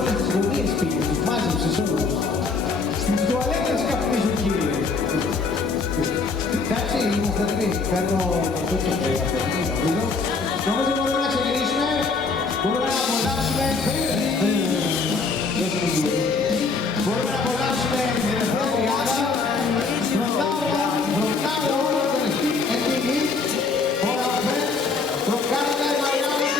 όλες τις γωνίες πήγες, τους μάζεψες όλους. Στις τουαλέτες καπνίζουν, κύριε. Εντάξει, είμαστε τρεις. Παίρνω αυτό το πράγμα. Νομίζω μπορούμε να ξεκινήσουμε. Μπορούμε να απολαύσουμε. Μπορούμε να απολαύσουμε την τελευταία τριάδα. Ρωτάω όλο τον επίκεντρο. Όλα αυτά. Το κάνετε Μαιάμι.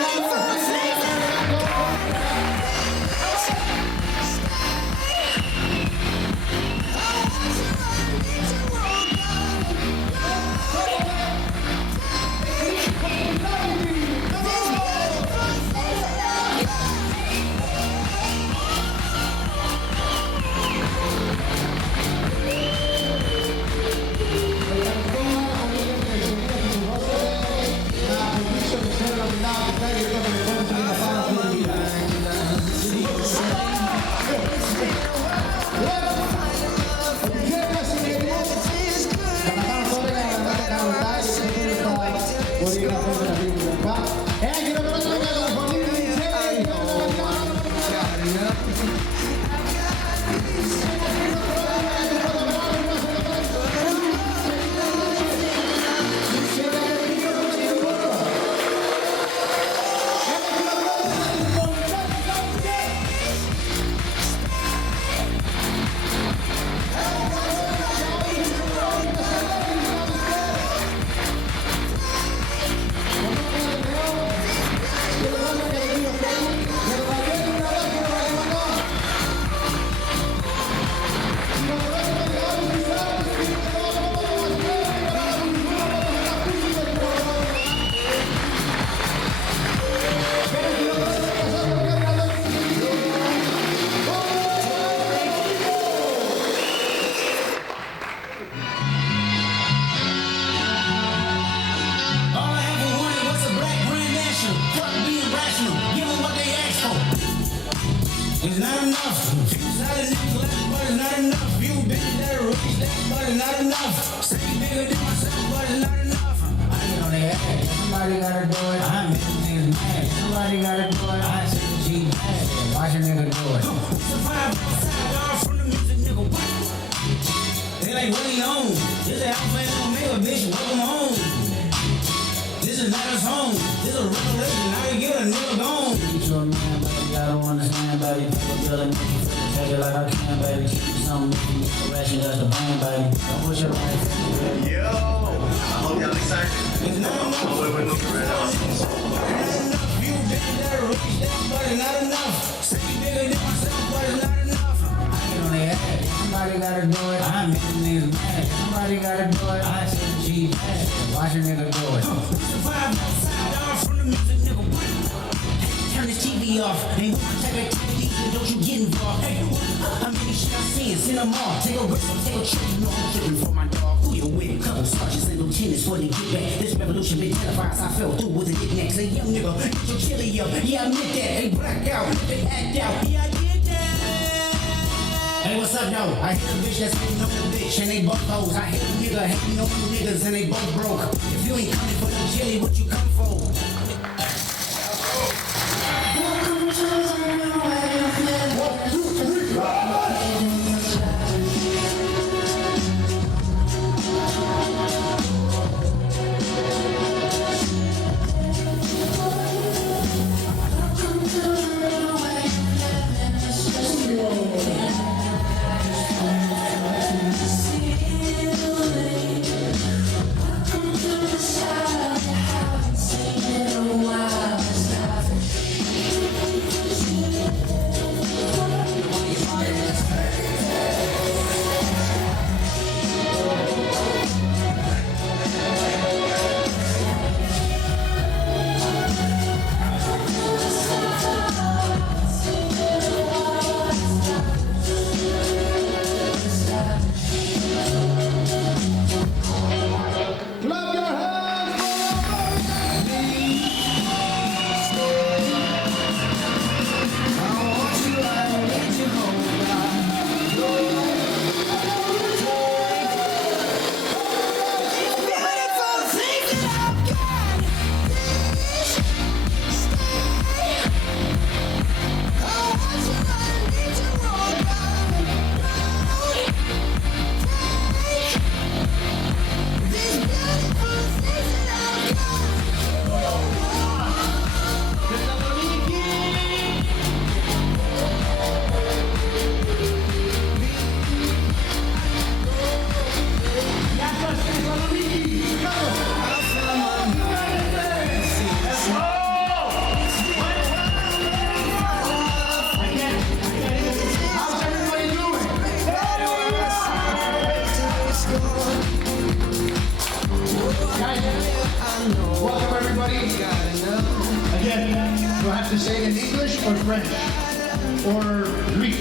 or Greek?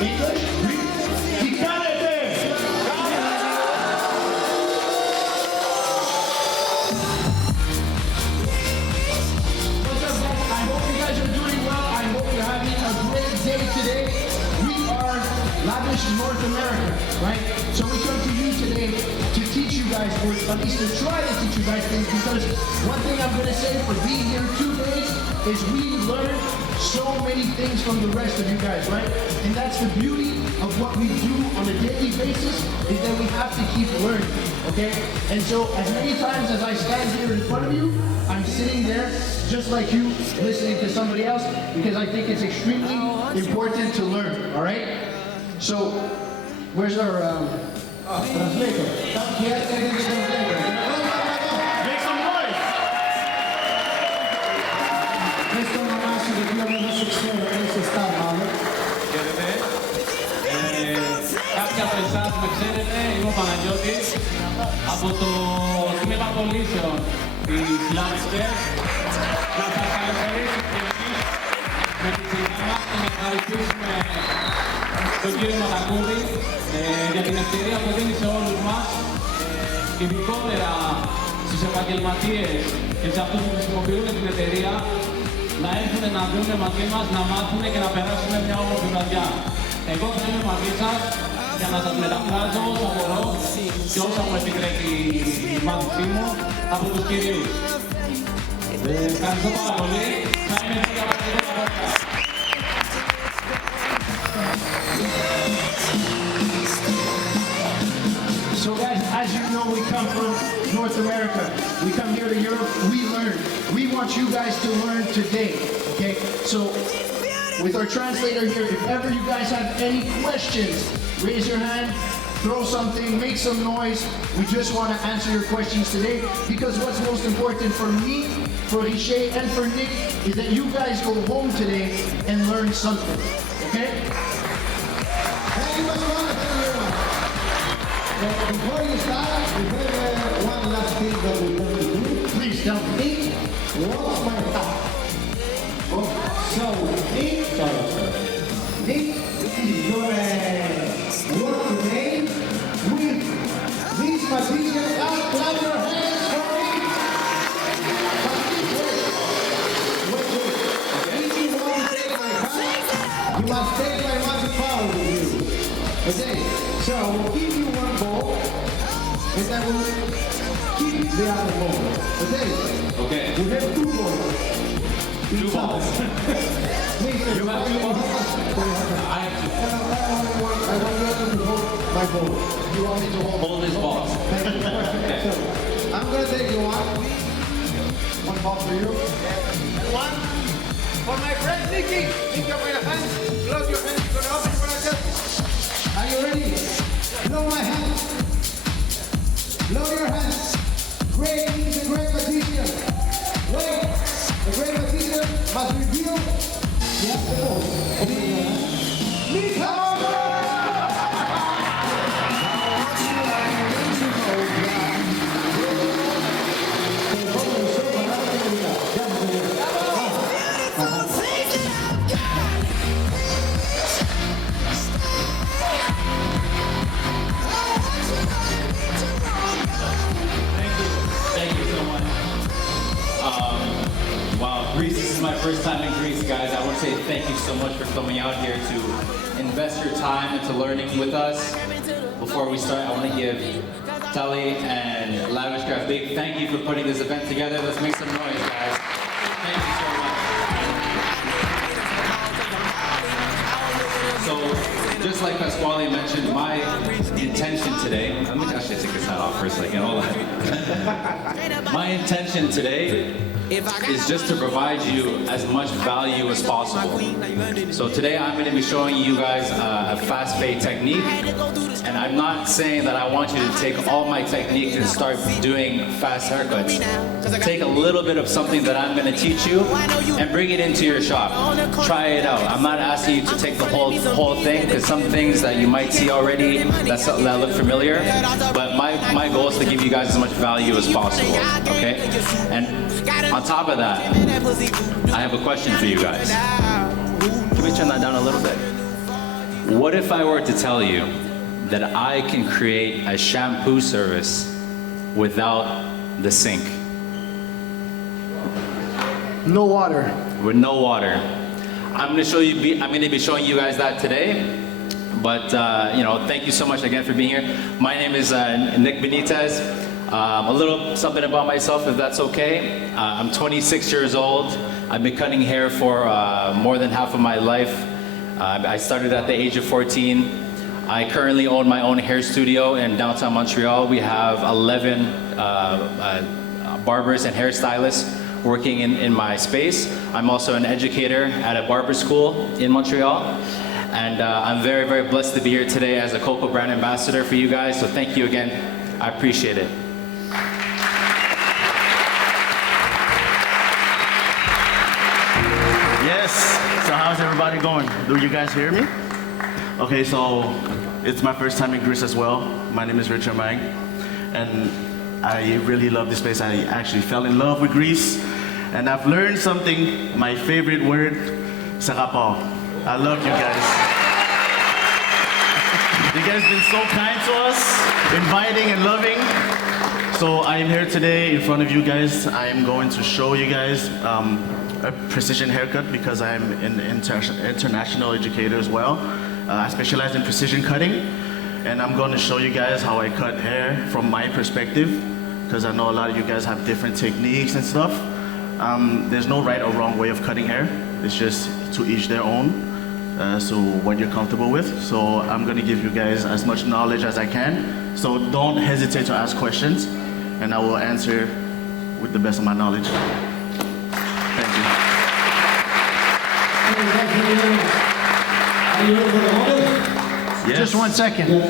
English? Greek? Τι κάνετε? What's up, guys? I hope you guys are doing well. I hope you're having a great day today. We are Lavish North America, right? So we come to you today to teach you guys, or at least to try to teach you guys things, because one thing I'm going to say for being here 2 days is we learned so many things from the rest of you guys, right? And that's the beauty of what we do on a daily basis, is that we have to keep learning, okay? And so as many times as I stand here in front of you, I'm sitting there just like you, listening to somebody else, because I think it's extremely important to learn, all right? So, where's our translator? Come here, take the translator. Make some noise! Questo è un masso che qui abbiamo successo, questo sta male. Κάποια από εσάς με ξέρετε, είμαι ο Παναγιώτης από το τμήμα πωλήσεων της Λάμπισκερ. Να σας καλωσορίσω και εμείς με τη σειρά μας και να ευχαριστήσουμε τον κύριο Ματακούρη για την ευκαιρία που δίνει σε όλους μας, ειδικότερα στους επαγγελματίες και σε αυτούς που χρησιμοποιούν την εταιρεία, να έρθουν να δουν μαζί μας, να μάθουν και να περάσουν μια όμορφη βραδιά. Εγώ θα είμαι μαζί σας για να σας μεταφράζω όσα μπορώ και όσα μου επιτρέπει η μάθησή μου από τους κυρίους. Ευχαριστώ πάρα πολύ. Θα είμαι εδώ για πάρα πολύ. So guys, as you know, we come from North America. We come here to Europe, we learn. We want you guys to learn today, okay? So, with our translator here, if ever you guys have any questions, raise your hand, throw something, make some noise. We just want to answer your questions today, because what's most important for me, for Richer, and for Nick, is that you guys go home today and learn something, okay? Thank you very much. Before you start, we have one last thing that we want to do. Please tell me. What's my top? Oh, so Nick is gonna work today with this magician. Clap your hands for me. Wait. If you want to take my hand, you must take my magic power with you. Okay, so I will give you one ball, and I will keep the other ball. Okay? Okay. You have 2 balls. Two balls. Please, You have 2 balls. I have 2. I want you to hold my ball. You want me to Hold his balls. Thank you. So, I'm going to take you one ball for you. One for my friend Nicky. Nicky, open your hands. Close your hands. You're gonna open your hands. Are you ready? Blow my hands. Blow your hands. Great is a great magician. Wait, the great magician must reveal the ball. Open your hands. Thank you so much. Wow, Greece, this is my first time in Greece, guys. I want to say thank you so much for coming out here to invest your time into learning with us. Before we start, I want to give Tully and Lavishcraft a big thank you for putting this event together. Let's make some noise, guys. Thank you so much. So, just like Pasquale mentioned, my intention today, let me actually take this hat off for a second, hold on. My intention today is just to provide you as much value as possible. So today I'm going to be showing you guys a fast fade technique, and I'm not saying that I want you to take all my techniques and start doing fast haircuts. Take a little bit of something that I'm going to teach you and bring it into your shop. Try it out. I'm not asking you to take the whole thing, because some things that you might see already that look familiar, but my goal is to give you guys as much value as possible, okay? And on top of that, I have a question for you guys. Can we turn that down a little bit? What if I were to tell you that I can create a shampoo service without the sink? No water. With no water. I'm going to be showing you guys that today. But thank you so much again for being here. My name is Nick Benitez. A little something about myself, if that's okay. I'm 26 years old. I've been cutting hair for more than half of my life. I started at the age of 14. I currently own my own hair studio in downtown Montreal. We have 11 barbers and hairstylists working in my space. I'm also an educator at a barber school in Montreal. And I'm very, very blessed to be here today as a Coco brand ambassador for you guys. So thank you again. I appreciate it. Yes, so how's everybody going? Do you guys hear me? Okay, so it's my first time in Greece as well. My name is Richard Mang, and I really love this place. I actually fell in love with Greece, and I've learned something, my favorite word, c'est rapport. I love you guys. You guys have been so kind to us, inviting and loving. So I am here today in front of you guys. I am going to show you guys a precision haircut because I'm an international educator as well. I specialize in precision cutting, and I'm going to show you guys how I cut hair from my perspective, because I know a lot of you guys have different techniques and stuff. There's no right or wrong way of cutting hair. It's just to each their own, so what you're comfortable with. So I'm going to give you guys as much knowledge as I can, so don't hesitate to ask questions, and I will answer with the best of my knowledge. Thank you. Are you ready for the moment? Yes. Just 1 second.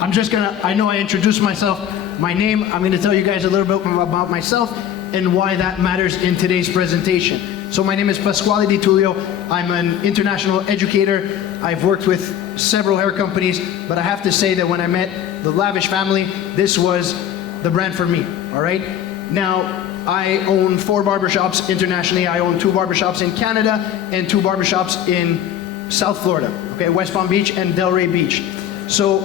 I know I introduced myself, my name, I'm gonna tell you guys a little bit about myself and why that matters in today's presentation. So my name is Pasquale Di Tullio. I'm an international educator. I've worked with several hair companies, but I have to say that when I met the Lavish family, this was the brand for me, all right? Now, I own 4 barbershops internationally. I own 2 barbershops in Canada and 2 barbershops in South Florida, okay, West Palm Beach and Delray Beach. So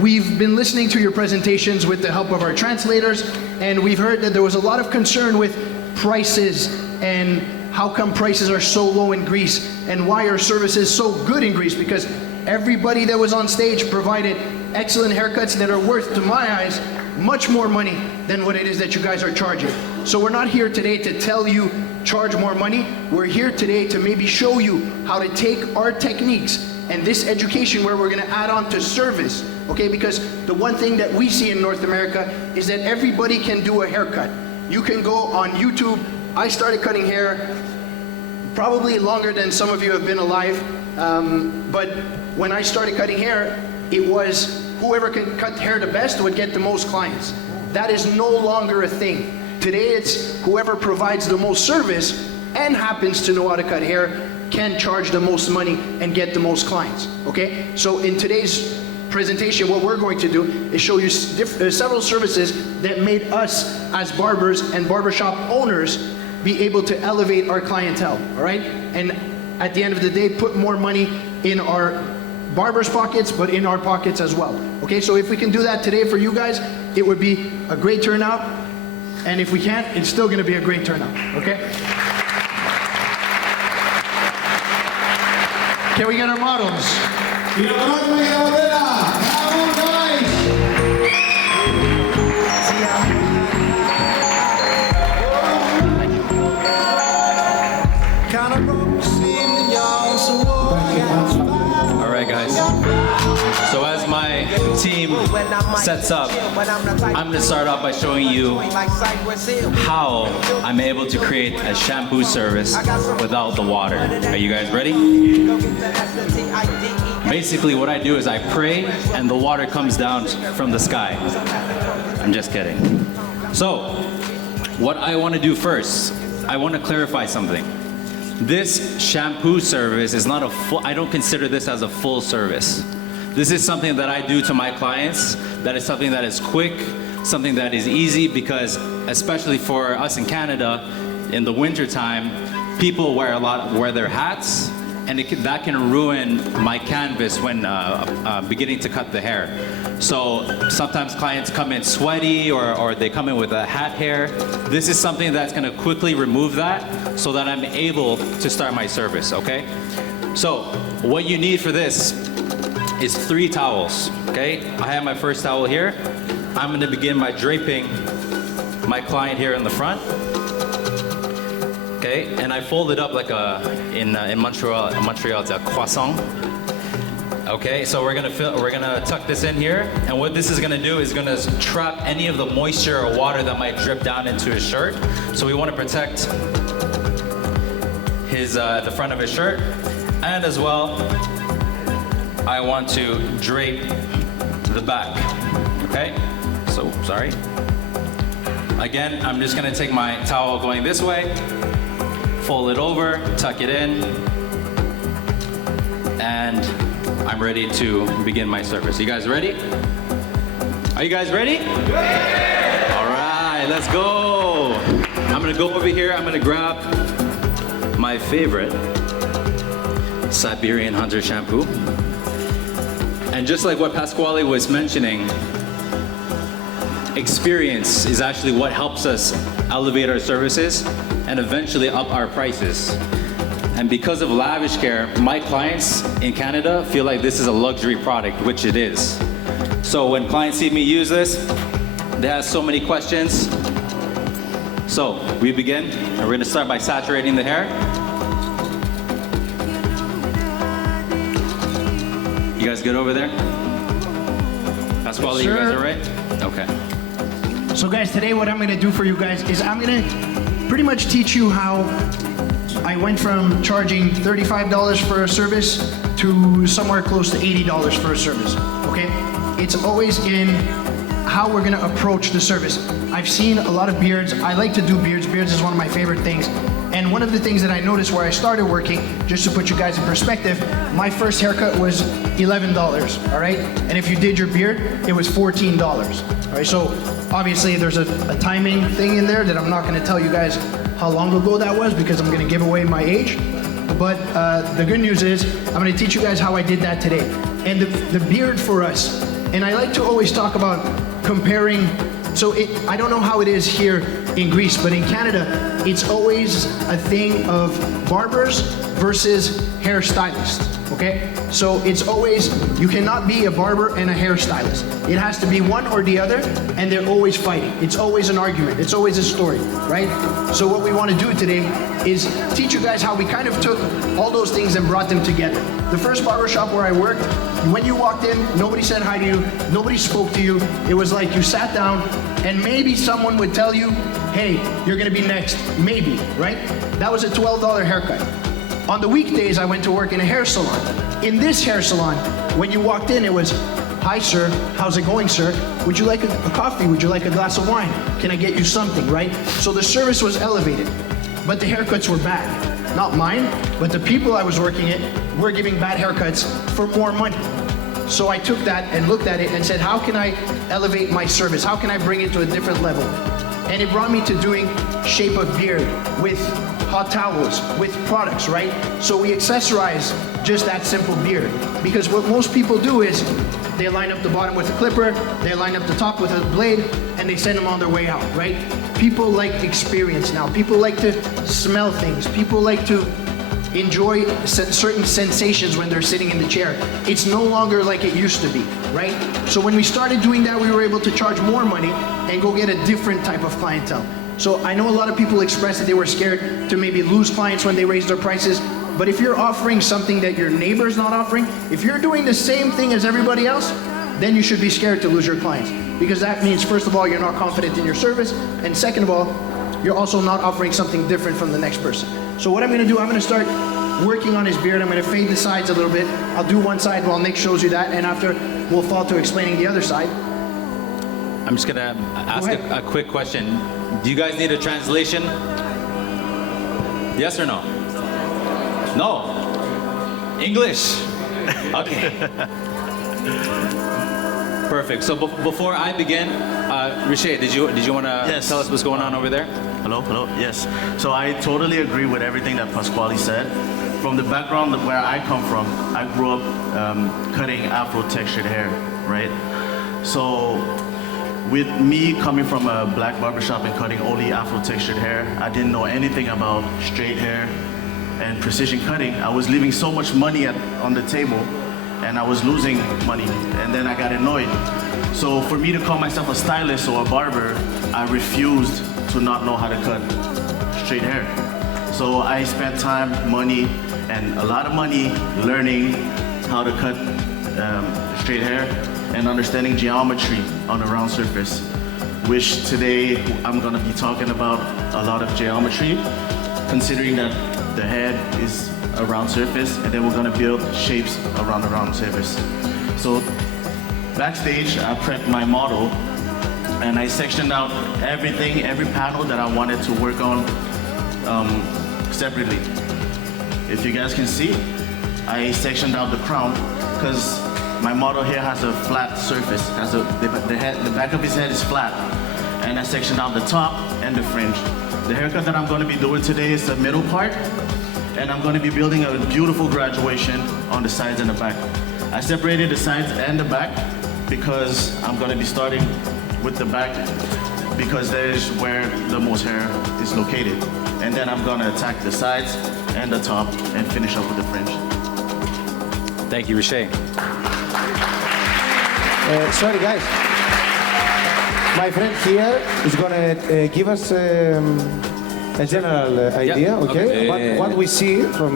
we've been listening to your presentations with the help of our translators, and we've heard that there was a lot of concern with prices and how come prices are so low in Greece and why are services so good in Greece, because everybody that was on stage provided excellent haircuts that are worth, to my eyes, much more money than what it is that you guys are charging. So we're not here today to tell you charge more money. We're here today to maybe show you how to take our techniques and this education where we're gonna add on to service, okay? Because the one thing that we see in North America is that everybody can do a haircut. You can go on YouTube. I started cutting hair probably longer than some of you have been alive, but when I started cutting hair, it was whoever can cut hair the best would get the most clients. That is no longer a thing. Today it's whoever provides the most service and happens to know how to cut hair can charge the most money and get the most clients, okay? So in today's presentation, what we're going to do is show you several services that made us as barbers and barbershop owners be able to elevate our clientele, all right? And at the end of the day, put more money in our barbers' pockets, but in our pockets as well. Okay, so if we can do that today for you guys, it would be a great turnout. And if we can't, it's still gonna be a great turnout, okay? Can we get our models? Alright guys, so as my team sets up, I'm going to start off by showing you how I'm able to create a shampoo service without the water. Are you guys ready? Basically what I do is I pray and the water comes down from the sky. I'm just kidding. So, what I want to do first, I want to clarify something. This shampoo service is not a full, I don't consider this as a full service. This is something that I do to my clients, that is something that is quick, something that is easy, because especially for us in Canada, in the winter time, people wear their hats, and that can ruin my canvas when beginning to cut the hair. So sometimes clients come in sweaty or they come in with a hat hair. This is something that's going to quickly remove that so that I'm able to start my service, okay? So what you need for this is 3 towels, okay? I have my first towel here. I'm going to begin by draping my client here in the front. Okay, and I fold it up like in Montreal it's a croissant. Okay, so we're gonna tuck this in here, and what this is gonna do is gonna trap any of the moisture or water that might drip down into his shirt. So we want to protect his the front of his shirt, and as well, I want to drape the back. Okay, so sorry. Again, I'm just gonna take my towel going this way. Fold it over, tuck it in, and I'm ready to begin my service. You guys ready? Are you guys ready? Yeah. All right, let's go. I'm gonna go over here, I'm gonna grab my favorite Siberian Hunter shampoo. And just like what Pasquale was mentioning, experience is actually what helps us elevate our services and eventually up our prices. And because of lavish care, my clients in Canada feel like this is a luxury product, which it is. So when clients see me use this, they have so many questions. So we begin, and we're gonna start by saturating the hair. You guys good over there? Pasquale, you guys all right? Okay. So guys, today what I'm gonna do for you guys is I'm gonna pretty much teach you how I went from charging $35 for a service to somewhere close to $80 for a service, okay? It's always in how we're gonna approach the service. I've seen a lot of beards. I like to do beards. Beards is one of my favorite things. And one of the things that I noticed where I started working, just to put you guys in perspective, my first haircut was $11, all right? And if you did your beard, it was $14, all right? So obviously there's a timing thing in there that I'm not gonna tell you guys how long ago that was because I'm gonna give away my age. But the good news is I'm gonna teach you guys how I did that today. And the beard for us, and I like to always talk about comparing, so I don't know how it is here in Greece, but in Canada, it's always a thing of barbers versus hairstylists, okay? So it's always, you cannot be a barber and a hairstylist. It has to be one or the other, and they're always fighting. It's always an argument. It's always a story, right? So what we want to do today is teach you guys how we kind of took all those things and brought them together. The first barbershop where I worked, when you walked in, nobody said hi to you, nobody spoke to you. It was like you sat down, and maybe someone would tell you, hey, you're gonna be next, maybe, right? That was a $12 haircut. On the weekdays, I went to work in a hair salon. In this hair salon, when you walked in, it was, hi sir, how's it going sir? Would you like a coffee? Would you like a glass of wine? Can I get you something, right? So the service was elevated, but the haircuts were bad. Not mine, but the people I was working at were giving bad haircuts for more money. So I took that and looked at it and said, how can I elevate my service? How can I bring it to a different level? And it brought me to doing shape of beard with hot towels, with products, right? So we accessorize just that simple beard. Because what most people do is they line up the bottom with a clipper, they line up the top with a blade, and they send them on their way out, right? People like experience now. People like to smell things. People like to enjoy certain sensations when they're sitting in the chair. It's no longer like it used to be, right? So when we started doing that, we were able to charge more money and go get a different type of clientele. So I know a lot of people expressed that they were scared to maybe lose clients when they raised their prices, but if you're offering something that your neighbor's not offering, if you're doing the same thing as everybody else, then you should be scared to lose your clients. Because that means, first of all, you're not confident in your service, and second of all, you're also not offering something different from the next person. So what I'm gonna do, I'm gonna start working on his beard. I'm gonna fade the sides a little bit. I'll do one side while Nick shows you that, and after we'll fall to explaining the other side. I'm just gonna ask a quick question. Do you guys need a translation? Yes or no? No? English? Okay. Perfect. So before I begin, Riche, did you want to tell us what's going on over there? Hello? Yes. So I totally agree with everything that Pasquale said. From the background where I come from, I grew up cutting Afro textured hair, right? So with me coming from a black barbershop and cutting only Afro textured hair, I didn't know anything about straight hair and precision cutting. I was leaving so much money on the table and I was losing money, and then I got annoyed. So for me to call myself a stylist or a barber, I refused to not know how to cut straight hair. So I spent time, money, and a lot of money learning how to cut straight hair and understanding geometry on a round surface, which today I'm gonna be talking about a lot of geometry, considering that the head is a round surface, and then we're gonna build shapes around the round surface. So backstage, I prepped my model, and I sectioned out everything, every panel that I wanted to work on separately. If you guys can see, I sectioned out the crown because my model here has a flat surface. The back of his head is flat, and I sectioned out the top and the fringe. The haircut that I'm going to be doing today is the middle part, and I'm going to be building a beautiful graduation on the sides and the back. I separated the sides and the back because I'm going to be starting with the back because that is where the most hair is located. And then I'm going to attack the sides and the top and finish up with the fringe. Thank you, Riche. Sorry guys. My friend here is going to give us a general idea, okay? What we see from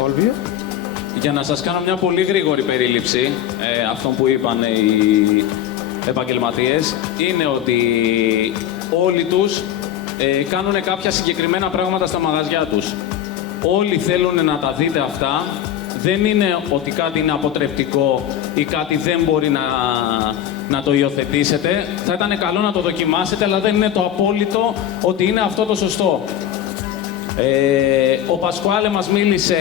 all of you. Για να σας κάνω μια πολύ γρήγορη περίληψη αυτών που είπαν οι επαγγελματίες, είναι ότι όλοι τους κάνουν κάποια συγκεκριμένα πράγματα στα μαγαζιά τους. Όλοι θέλουν να τα δείτε αυτά. Δεν είναι ότι κάτι είναι αποτρεπτικό ή κάτι δεν μπορεί να το υιοθετήσετε. Θα ήταν καλό να το δοκιμάσετε, αλλά δεν είναι το απόλυτο ότι είναι αυτό το σωστό. Ο Πασκουάλε μας μίλησε,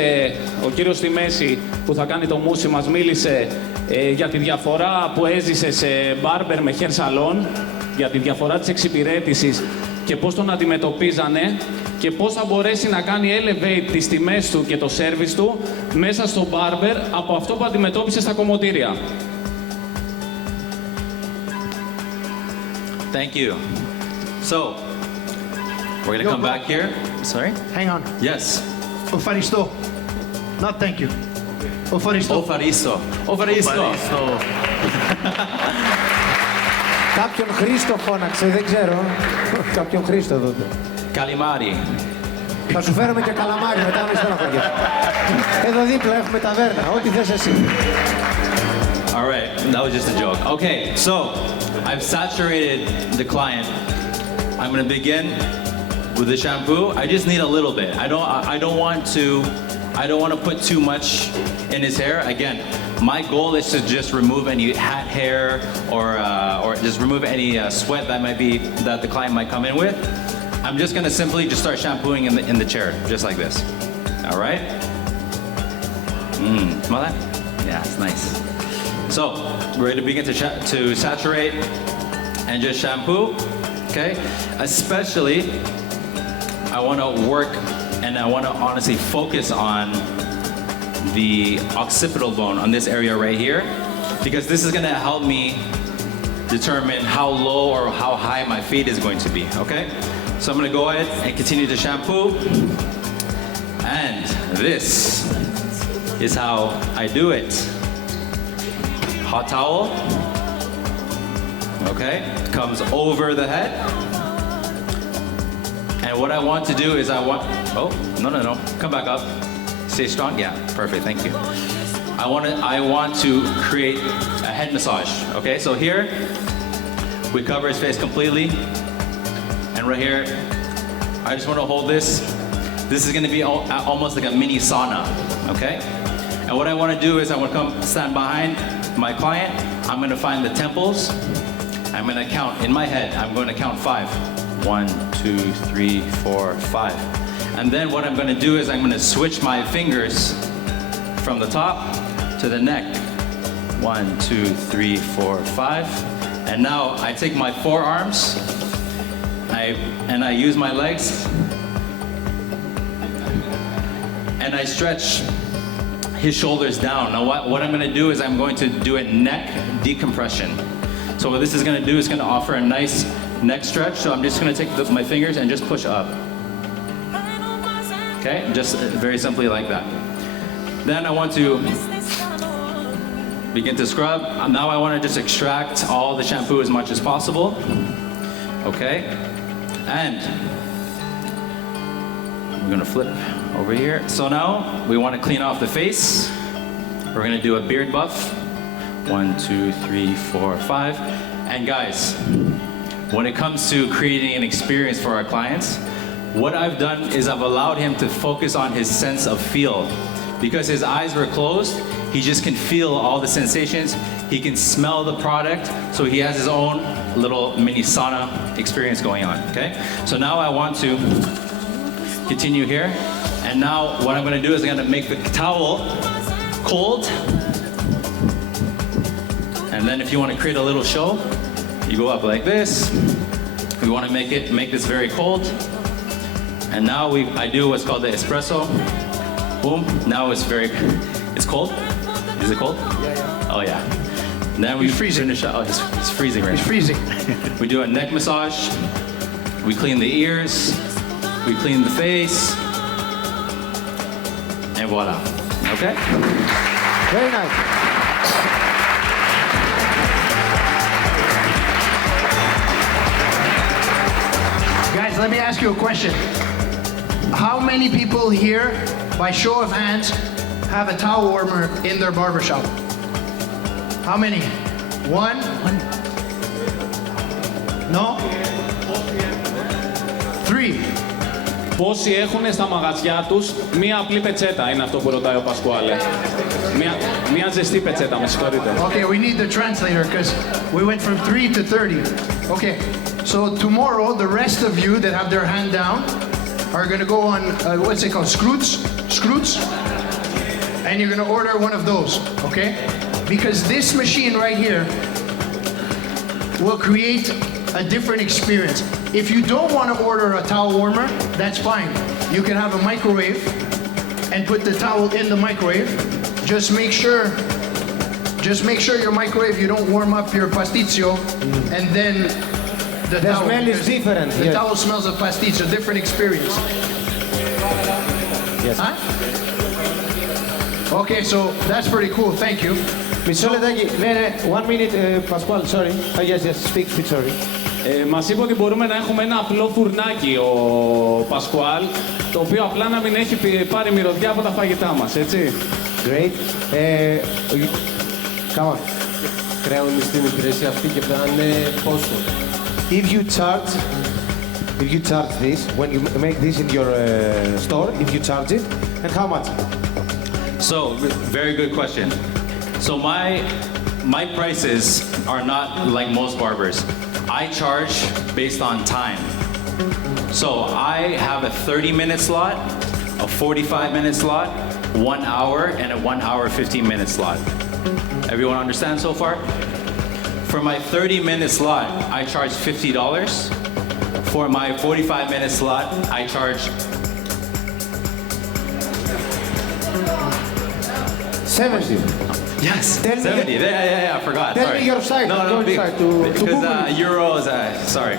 ο κύριος στη μέση που θα κάνει το μουσι μας μίλησε για τη διαφορά που έζησε σε barber με hair salon, για τη διαφορά της εξυπηρέτησης και πώς τον αντιμετωπίζανε και πώς θα μπορέσει να κάνει elevate τις τιμές του και το service του μέσα στο barber από αυτό που αντιμετώπισε στα κομμωτήρια. Thank you. So, we're gonna come back here. Sorry? Hang on. Yes. Ευχαριστώ. Not thank you. Ευχαριστώ. Ευχαριστώ. Ευχαριστώ. Κάποιον Χρήστο φώναξε, δεν ξέρω. Κάποιον Χρήστο εδώ. Καλημάρι. Θα σου φέρουμε και καλαμάρι μετά, μην στεναχωριέσαι. Εδώ δίπλα έχουμε ταβέρνα, ό,τι θες εσύ. All right, that was just a joke. Okay, so I've saturated the client. I'm gonna begin with the shampoo. I just need a little bit. I don't want to put too much in his hair. Again, my goal is to just remove any hat hair or just remove any sweat that the client might come in with. I'm just gonna simply just start shampooing in the chair, just like this. All right? Smell that? Yeah, it's nice. So, we're ready to begin to saturate and just shampoo, okay? Especially, I wanna work and I wanna honestly focus on the occipital bone on this area right here, because this is gonna help me determine how low or how high my fade is going to be, okay? So I'm gonna go ahead and continue to shampoo, and this is how I do it. Hot towel, okay, comes over the head. And what I want to do is oh, no, come back up. Stay strong, yeah, perfect, thank you. I want to create a head massage, okay? So here, we cover his face completely. And right here, I just want to hold this. This is going to be almost like a mini sauna, okay? And what I want to do is I want to come stand behind my client. I'm going to find the temples. I'm going to count in my head. I'm going to count 5. 1, 2, 3, 4, 5. And then what I'm going to do is I'm going to switch my fingers from the top to the neck. 1, 2, 3, 4, 5. And now I take my forearms I use my legs and I stretch his shoulders down. Now what I'm gonna do is I'm going to do a neck decompression. So what this is gonna do is gonna offer a nice neck stretch. So I'm just gonna take my fingers and just push up. Okay, just very simply like that. Then I want to begin to scrub. Now I want to just extract all the shampoo as much as possible. Okay, and we're gonna flip over here. So now we want to clean off the face. We're gonna do a beard buff. 1, 2, 3, 4, 5. And guys, when it comes to creating an experience for our clients, what I've done is I've allowed him to focus on his sense of feel. Because his eyes were closed, he just can feel all the sensations. He can smell the product, so he has his own little mini sauna experience going on, okay? So now I want to continue here. And now what I'm gonna do is I'm gonna make the towel cold. And then if you wanna create a little show, you go up like this. We wanna make this very cold. And now I do what's called the espresso. Boom, now it's cold. Is it cold? Yeah. Oh yeah. Then we finish up. Oh, it's freezing right now. It's freezing. We do a neck massage. We clean the ears. We clean the face. And voila. Okay? Very nice. Guys, let me ask you a question. How many people here, by show of hands, have a towel warmer in their barbershop? How many? One? No? Three. Πόσοι έχουν στα μαγαζιά τους μία απλή πετσέτα, είναι αυτό που ρωτάει ο Πασκουάλε. Μία ζεστή πετσέτα, με συγχωρείτε. Okay, we need the translator because we went from 3 to 30. Okay, so tomorrow the rest of you that have their hand down are going to go on, what's it called, Scroots? And you're going to order one of those, okay? Because this machine right here will create a different experience. If you don't want to order a towel warmer, that's fine. You can have a microwave and put the towel in the microwave. Just make sure your microwave, you don't warm up your pasticcio and then the towel. smell is different. The towel smells of pasticcio, different experience. Yes. Huh? Okay, so that's pretty cool. Thank you. Μισό λεπτάκι. Ναι, 1 minute, Pasquale, sorry. Oh, yes, speak, sorry. Μας είπε ότι μπορούμε να έχουμε ένα απλό φουρνάκι ο Πασκουάλ, το οποίο απλά να μην έχει πάρει μυρωδιά από τα φαγητά μας, έτσι. Great. Come on. Χρέωνε στην υπηρεσία αυτή και πέρανε πόσο? If you charge this, when you make this in your store, if you charge it, and how much? So, very good question. So my prices are not like most barbers. I charge based on time. So I have a 30-minute slot, a 45-minute slot, 1 hour, and a 1 hour 15-minute slot. Everyone understand so far? For my 30-minute slot, I charge $50. For my 45-minute slot, I charge 70. Yes, Tell me 70. Yeah, I forgot. Tell Sorry. me your side. No, Your side to because Google. euros. Sorry.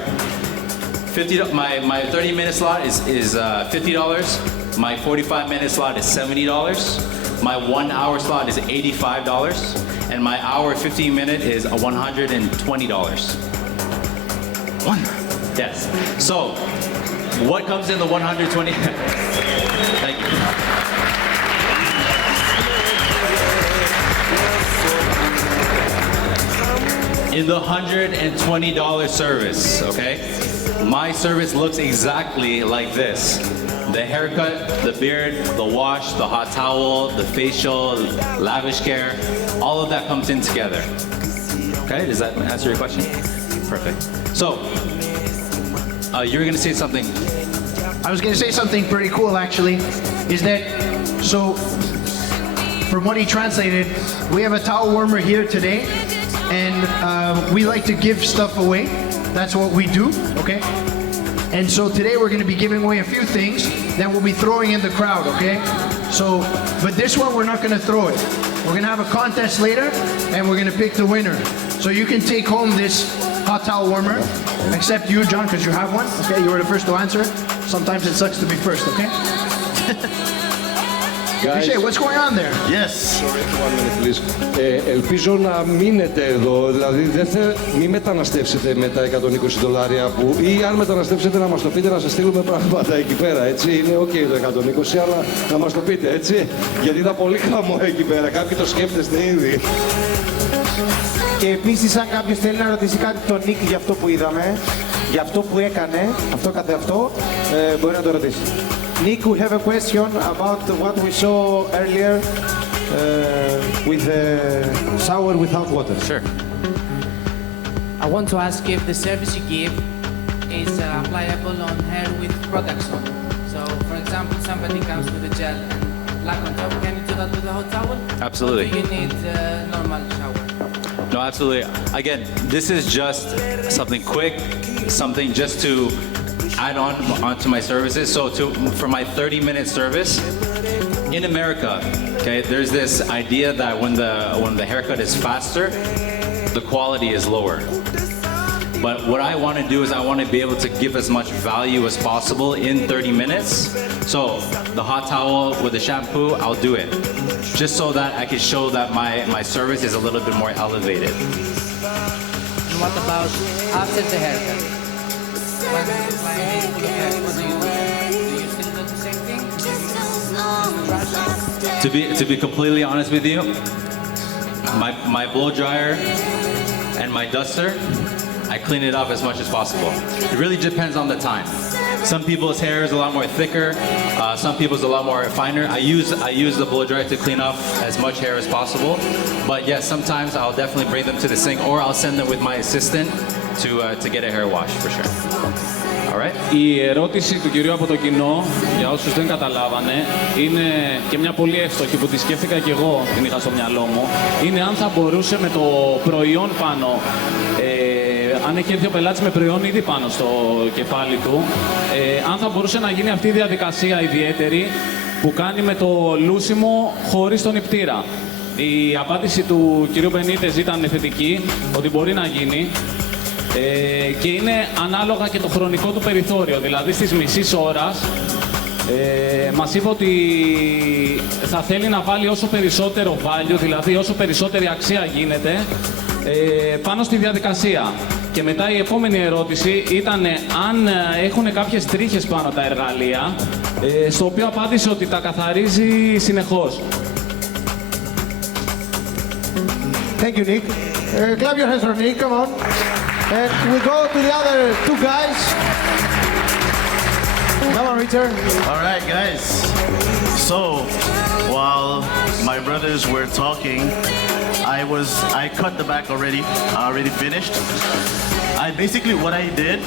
50. My 30-minute slot is $50. My 45-minute slot is $70. My 1 hour slot is $85, and my hour 15-minute is $120. Yes. So, what comes in the 120? Thank you. In the $120 service, okay? My service looks exactly like this. The haircut, the beard, the wash, the hot towel, the facial, lavish care, all of that comes in together. Okay, does that answer your question? Perfect. So, you were gonna say something. I was going to say something pretty cool, actually, is that, so, from what he translated, we have a towel warmer here today, and we like to give stuff away. That's what we do, okay? And so today we're going to be giving away a few things that we'll be throwing in the crowd, okay? So, but this one we're not going to throw it. We're going to have a contest later, and we're going to pick the winner. So you can take home this hot towel warmer, except you, John, because you have one, okay? You were the first to answer. Sometimes it sucks to be first, okay? Appreciate, what's going on there? Yes. Sorry, 1 minute please. Ελπίζω να μείνετε εδώ, δηλαδή μην μεταναστεύσετε με τα $120 που, ή αν μεταναστεύσετε να μας το πείτε, να σας στείλουμε πράγματα εκεί πέρα, έτσι. Είναι ok το 120, αλλά να μας το πείτε, έτσι. Γιατί ήταν πολύ χαμό εκεί πέρα, κάποιοι το σκέφτεστε ήδη. Και επίσης, αν κάποιος θέλει να ρωτήσει κάτι τον Νίκ για αυτό που είδαμε, για αυτό που έκανε, αυτό καθε αυτό, μπορεί να το ρωτήσει. Nick, we have a question about what we saw earlier with the shower without water. Sure. I want to ask if the service you give is applicable on hair with products on. So, for example, somebody comes with a gel and black on top. Can you do that with a hot towel? Absolutely. Or do you need a normal shower? No, absolutely. Again, this is just something quick, something just to add on onto my services. So for my 30-minute service in America, okay, there's this idea that when the haircut is faster, the quality is lower. But what I want to do is I want to be able to give as much value as possible in 30 minutes. So the hot towel with the shampoo, I'll do it. Just so that I can show that my service is a little bit more elevated. And what about after the haircut? When the client is with hair, what do you do? Do you still do the same thing? To be completely honest with you, my blow dryer and my duster, I clean it up as much as possible. It really depends on the time. Some people's hair is a lot more thicker, some people's a lot more finer. I use the blow dryer to clean up as much hair as possible. But yes, sometimes I'll definitely bring them to the sink, or I'll send them with my assistant to get a hair wash for sure. All right. Η ερώτηση του κυρίου από το κοινό, για όσους δεν καταλάβανε, είναι και μια πολύ εύστοχη που τη σκέφτηκα και εγώ, την είχα στο μυαλό μου. Είναι αν θα μπορούσε με το προϊόν πάνω, αν έχει έρθει ο πελάτης με προϊόν ήδη πάνω στο κεφάλι του, αν θα μπορούσε να γίνει αυτή η διαδικασία ιδιαίτερη που κάνει με το λούσιμο χωρίς τον νηπτήρα. Η απάντηση του κυρίου Μπενίτες ήταν θετική, ότι μπορεί να γίνει. Και είναι ανάλογα και το χρονικό του περιθώριο, δηλαδή στις μισής ώρας μας είπε ότι θα θέλει να βάλει όσο περισσότερο value, δηλαδή όσο περισσότερη αξία γίνεται πάνω στη διαδικασία. Και μετά η επόμενη ερώτηση ήταν αν έχουν κάποιες τρίχες πάνω τα εργαλεία, στο οποίο απάντησε ότι τα καθαρίζει συνεχώς. Thank you, Nick. Clap your hands for Nick, come on. And we go to the other two guys. Come on, Richard. All right, guys. So, while my brothers were talking, I cut the back already. I already finished. What I did,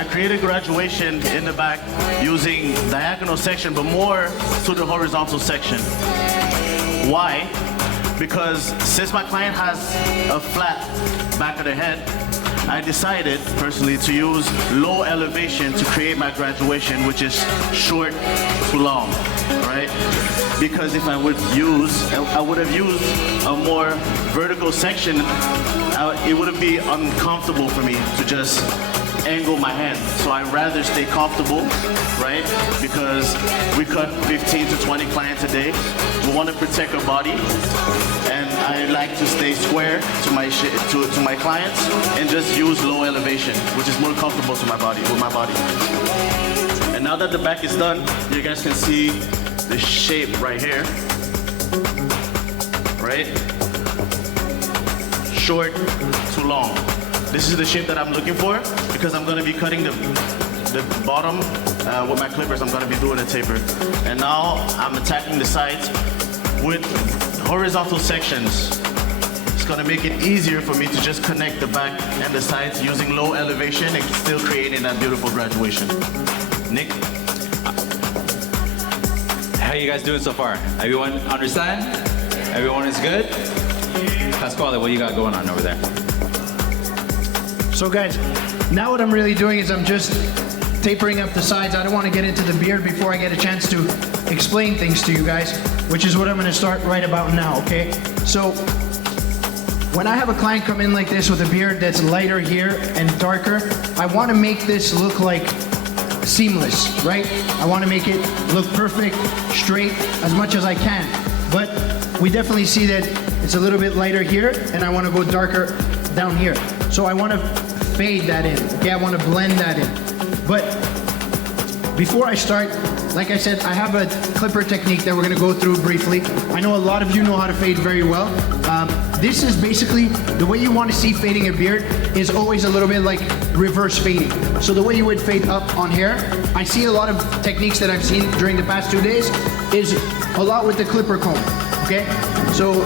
I created graduation in the back using diagonal section, but more to the horizontal section. Why? Because since my client has a flat back of the head, I decided personally to use low elevation to create my graduation, which is short to long, right? Because if I would have used a more vertical section, it wouldn't be uncomfortable for me to just angle my hand. So I'd rather stay comfortable, right? Because we cut 15 to 20 clients a day. We want to protect our body. And I like to stay square to my clients and just use low elevation, which is more comfortable to my body, with my body. And now that the back is done, you guys can see the shape right here, right? Short to long. This is the shape that I'm looking for because I'm going to be cutting the bottom with my clippers. I'm going to be doing a taper. And now I'm attacking the sides with horizontal sections. It's going to make it easier for me to just connect the back and the sides using low elevation and still creating that beautiful graduation. Nick? How you guys doing so far? Everyone understand? Everyone is good? Pasquale, what you got going on over there? So guys, now what I'm really doing is I'm just tapering up the sides. I don't want to get into the beard before I get a chance to explain things to you guys, which is what I'm going to start right about now, okay? So when I have a client come in like this with a beard that's lighter here and darker, I want to make this look like seamless, right? I want to make it look perfect, straight, as much as I can. But we definitely see that it's a little bit lighter here, and I want to go darker down here. So I want to fade that in, okay? I want to blend that in. But before I start, like I said, I have a clipper technique that we're going to go through briefly. I know a lot of you know how to fade very well. This is basically the way you want to see fading a beard is always a little bit like reverse fading. So the way you would fade up on hair, I see a lot of techniques that I've seen during the past 2 days is a lot with the clipper comb, okay? So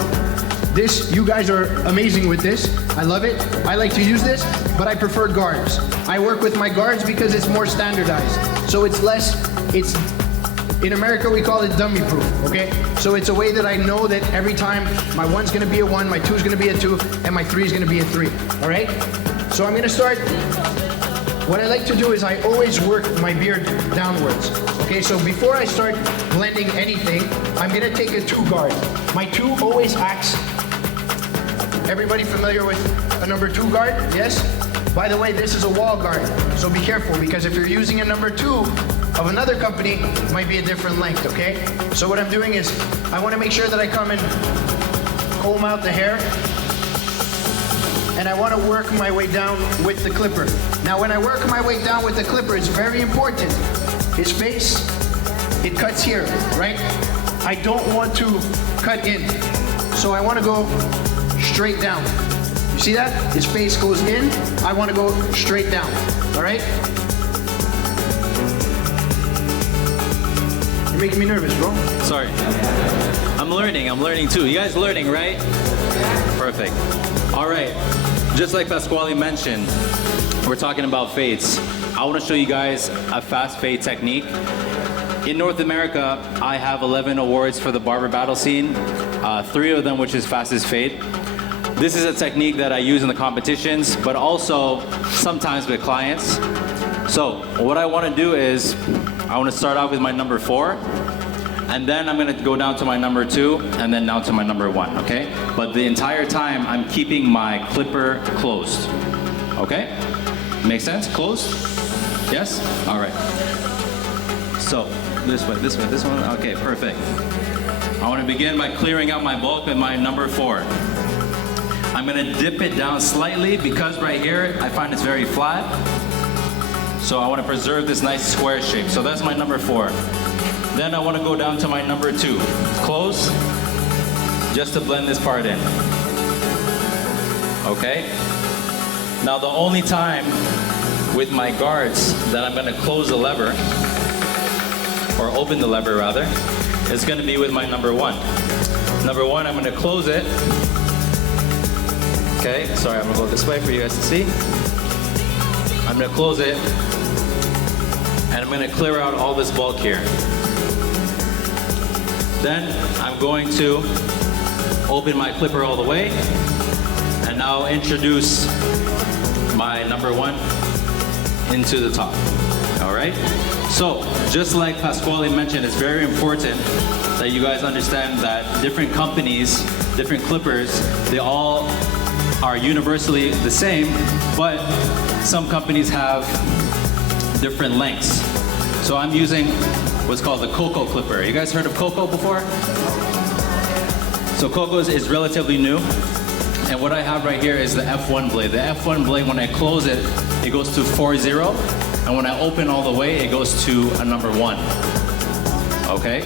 this, you guys are amazing with this. I love it. I like to use this, but I prefer guards. I work with my guards because it's more standardized. So it's less, in America we call it dummy proof, okay? So it's a way that I know that every time my 1's gonna be a 1, my 2's gonna be a 2, and my 3's gonna be a 3, all right? So I'm gonna start, what I like to do is I always work my beard downwards, okay? So before I start blending anything, I'm gonna take a 2 guard. My 2 always acts, everybody familiar with a number 2 guard? Yes? By the way, this is a wall guard, so be careful, because if you're using a number 2 of another company, it might be a different length, okay? So what I'm doing is, I wanna make sure that I come and comb out the hair, and I wanna work my way down with the clipper. Now when I work my way down with the clipper, it's very important. His face, it cuts here, right? I don't want to cut in, so I wanna go straight down. You see that? His face goes in, I want to go straight down, all right? You're making me nervous, bro. Sorry. I'm learning too. You guys learning, right? Perfect. All right, just like Pasquale mentioned, we're talking about fades. I want to show you guys a fast fade technique. In North America, I have 11 awards for the barber battle scene, 3 of them which is fastest fade. This is a technique that I use in the competitions, but also sometimes with clients. So what I want to do is, I want to start off with my number 4, and then I'm going to go down to my number 2, and then down to my number 1, okay? But the entire time, I'm keeping my clipper closed, okay? Make sense? Closed? Yes? All right. So this way, this way, this one. Okay, perfect. I want to begin by clearing out my bulk with my number 4. I'm gonna dip it down slightly because right here, I find it's very flat. So I wanna preserve this nice square shape. So that's my number 4. Then I wanna go down to my number 2. Close, just to blend this part in. Okay? Now the only time with my guards that I'm gonna close the lever, or open the lever rather, is gonna be with my number 1. Number 1, I'm gonna close it. Okay, sorry, I'm gonna go this way for you guys to see. I'm gonna close it, and I'm gonna clear out all this bulk here. Then I'm going to open my clipper all the way, and now introduce my number 1 into the top. All right? So, just like Pasquale mentioned, it's very important that you guys understand that different companies, different clippers, they all are universally the same, but some companies have different lengths. So I'm using what's called the Coco clipper. You guys heard of Coco before? So Coco is relatively new. And what I have right here is the F1 blade. The F1 blade, when I close it, it goes to 4-0. And when I open all the way, it goes to a number 1. Okay?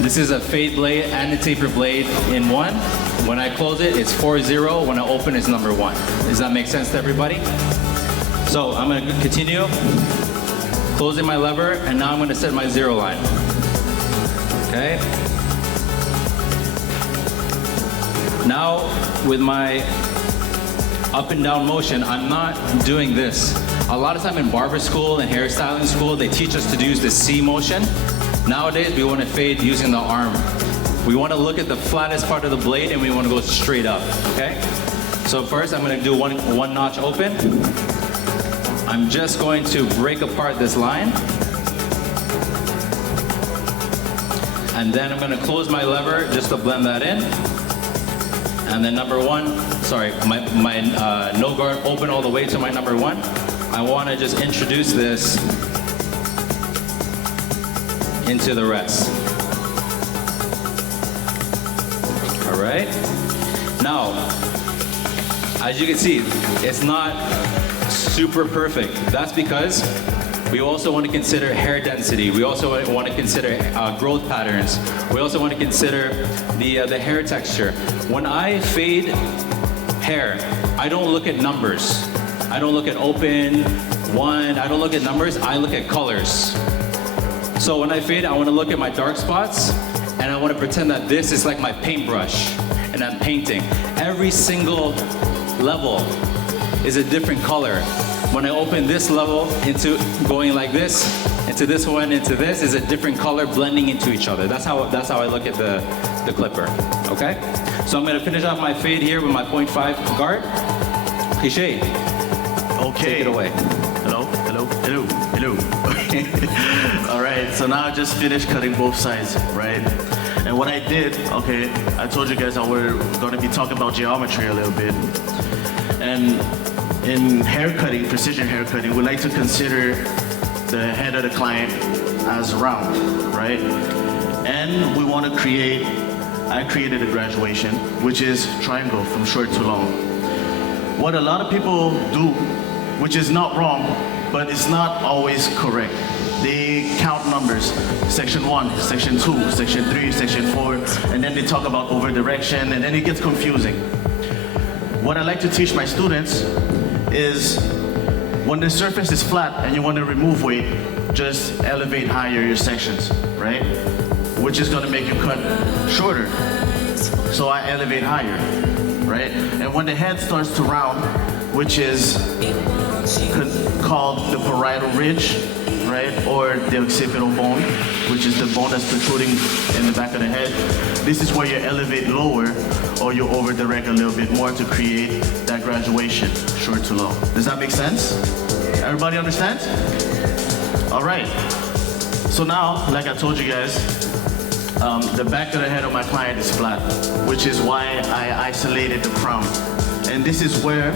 This is a fade blade and a taper blade in one. When I close it, it's 4-0. When I open, it's number 1. Does that make sense to everybody? So I'm gonna continue closing my lever, and now I'm gonna set my 0 line. Okay? Now, with my up and down motion, I'm not doing this. A lot of time in barber school and hairstyling school, they teach us to use the C motion. Nowadays, we want to fade using the arm. We want to look at the flattest part of the blade, and we want to go straight up, okay? So first, I'm going to do one notch open. I'm just going to break apart this line. And then I'm going to close my lever just to blend that in. And then number one, sorry, my no guard open all the way to my number one. I want to just introduce this into the rest. All right. Now, as you can see, it's not super perfect. That's because we also want to consider hair density. We also want to consider growth patterns. We also want to consider the hair texture. When I fade hair, I don't look at numbers. I don't look at open, one, I don't look at numbers, I look at colors. So when I fade, I want to look at my dark spots, and I want to pretend that this is like my paintbrush, and I'm painting. Every single level is a different color. When I open this level into going like this, into this one, into this, is a different color blending into each other. That's how I look at the clipper, okay? So I'm gonna finish off my fade here with my 0.5 guard. Cliché. Okay. Take it away. Hello. All right, so now I just finished cutting both sides, right? And what I did, okay, I told you guys that we're gonna be talking about geometry a little bit. And in haircutting, precision haircutting, we like to consider the head of the client as round, right? And we want to create, I created a graduation, which is triangle from short to long. What a lot of people do, which is not wrong, but it's not always correct. They count numbers, section 1, section 2, section 3, section 4, and then they talk about over direction, and then it gets confusing. What I like to teach my students is when the surface is flat and you want to remove weight, just elevate higher your sections, right? Which is going to make you cut shorter. So I elevate higher, right? And when the head starts to round, which is called the parietal ridge, right? Or the occipital bone, which is the bone that's protruding in the back of the head. This is where you elevate lower or you over direct a little bit more to create that graduation, short to long. Does that make sense? Everybody understand? All right. So now, like I told you guys, the back of the head of my client is flat, which is why I isolated the crown. And this is where,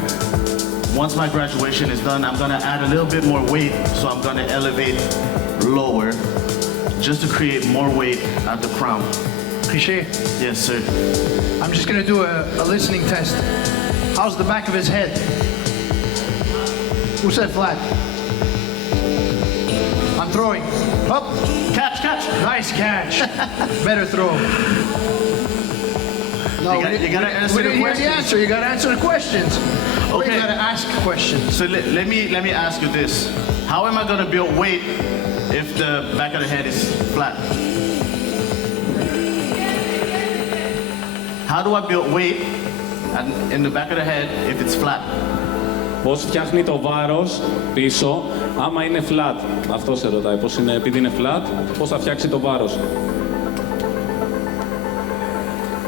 once my graduation is done, I'm gonna add a little bit more weight, so I'm gonna elevate lower, just to create more weight at the crown. Cliché. Yes, sir. I'm just gonna do a listening test. How's the back of his head? Who said flat? I'm throwing. Up. Catch. Nice catch. Better throw. No, You gotta answer the hear the questions. answer. You gotta answer the questions. Okay. You gotta ask questions. So let me ask you this. How am I gonna build weight if the back of the head is flat? How do I build weight in the back of the head if it's flat? Πώς φτιάχνει το βάρος πίσω άμα είναι flat. Αυτό σε ρωτάει. Πώς είναι, επειδή είναι flat, πώς θα φτιάξει το βάρος.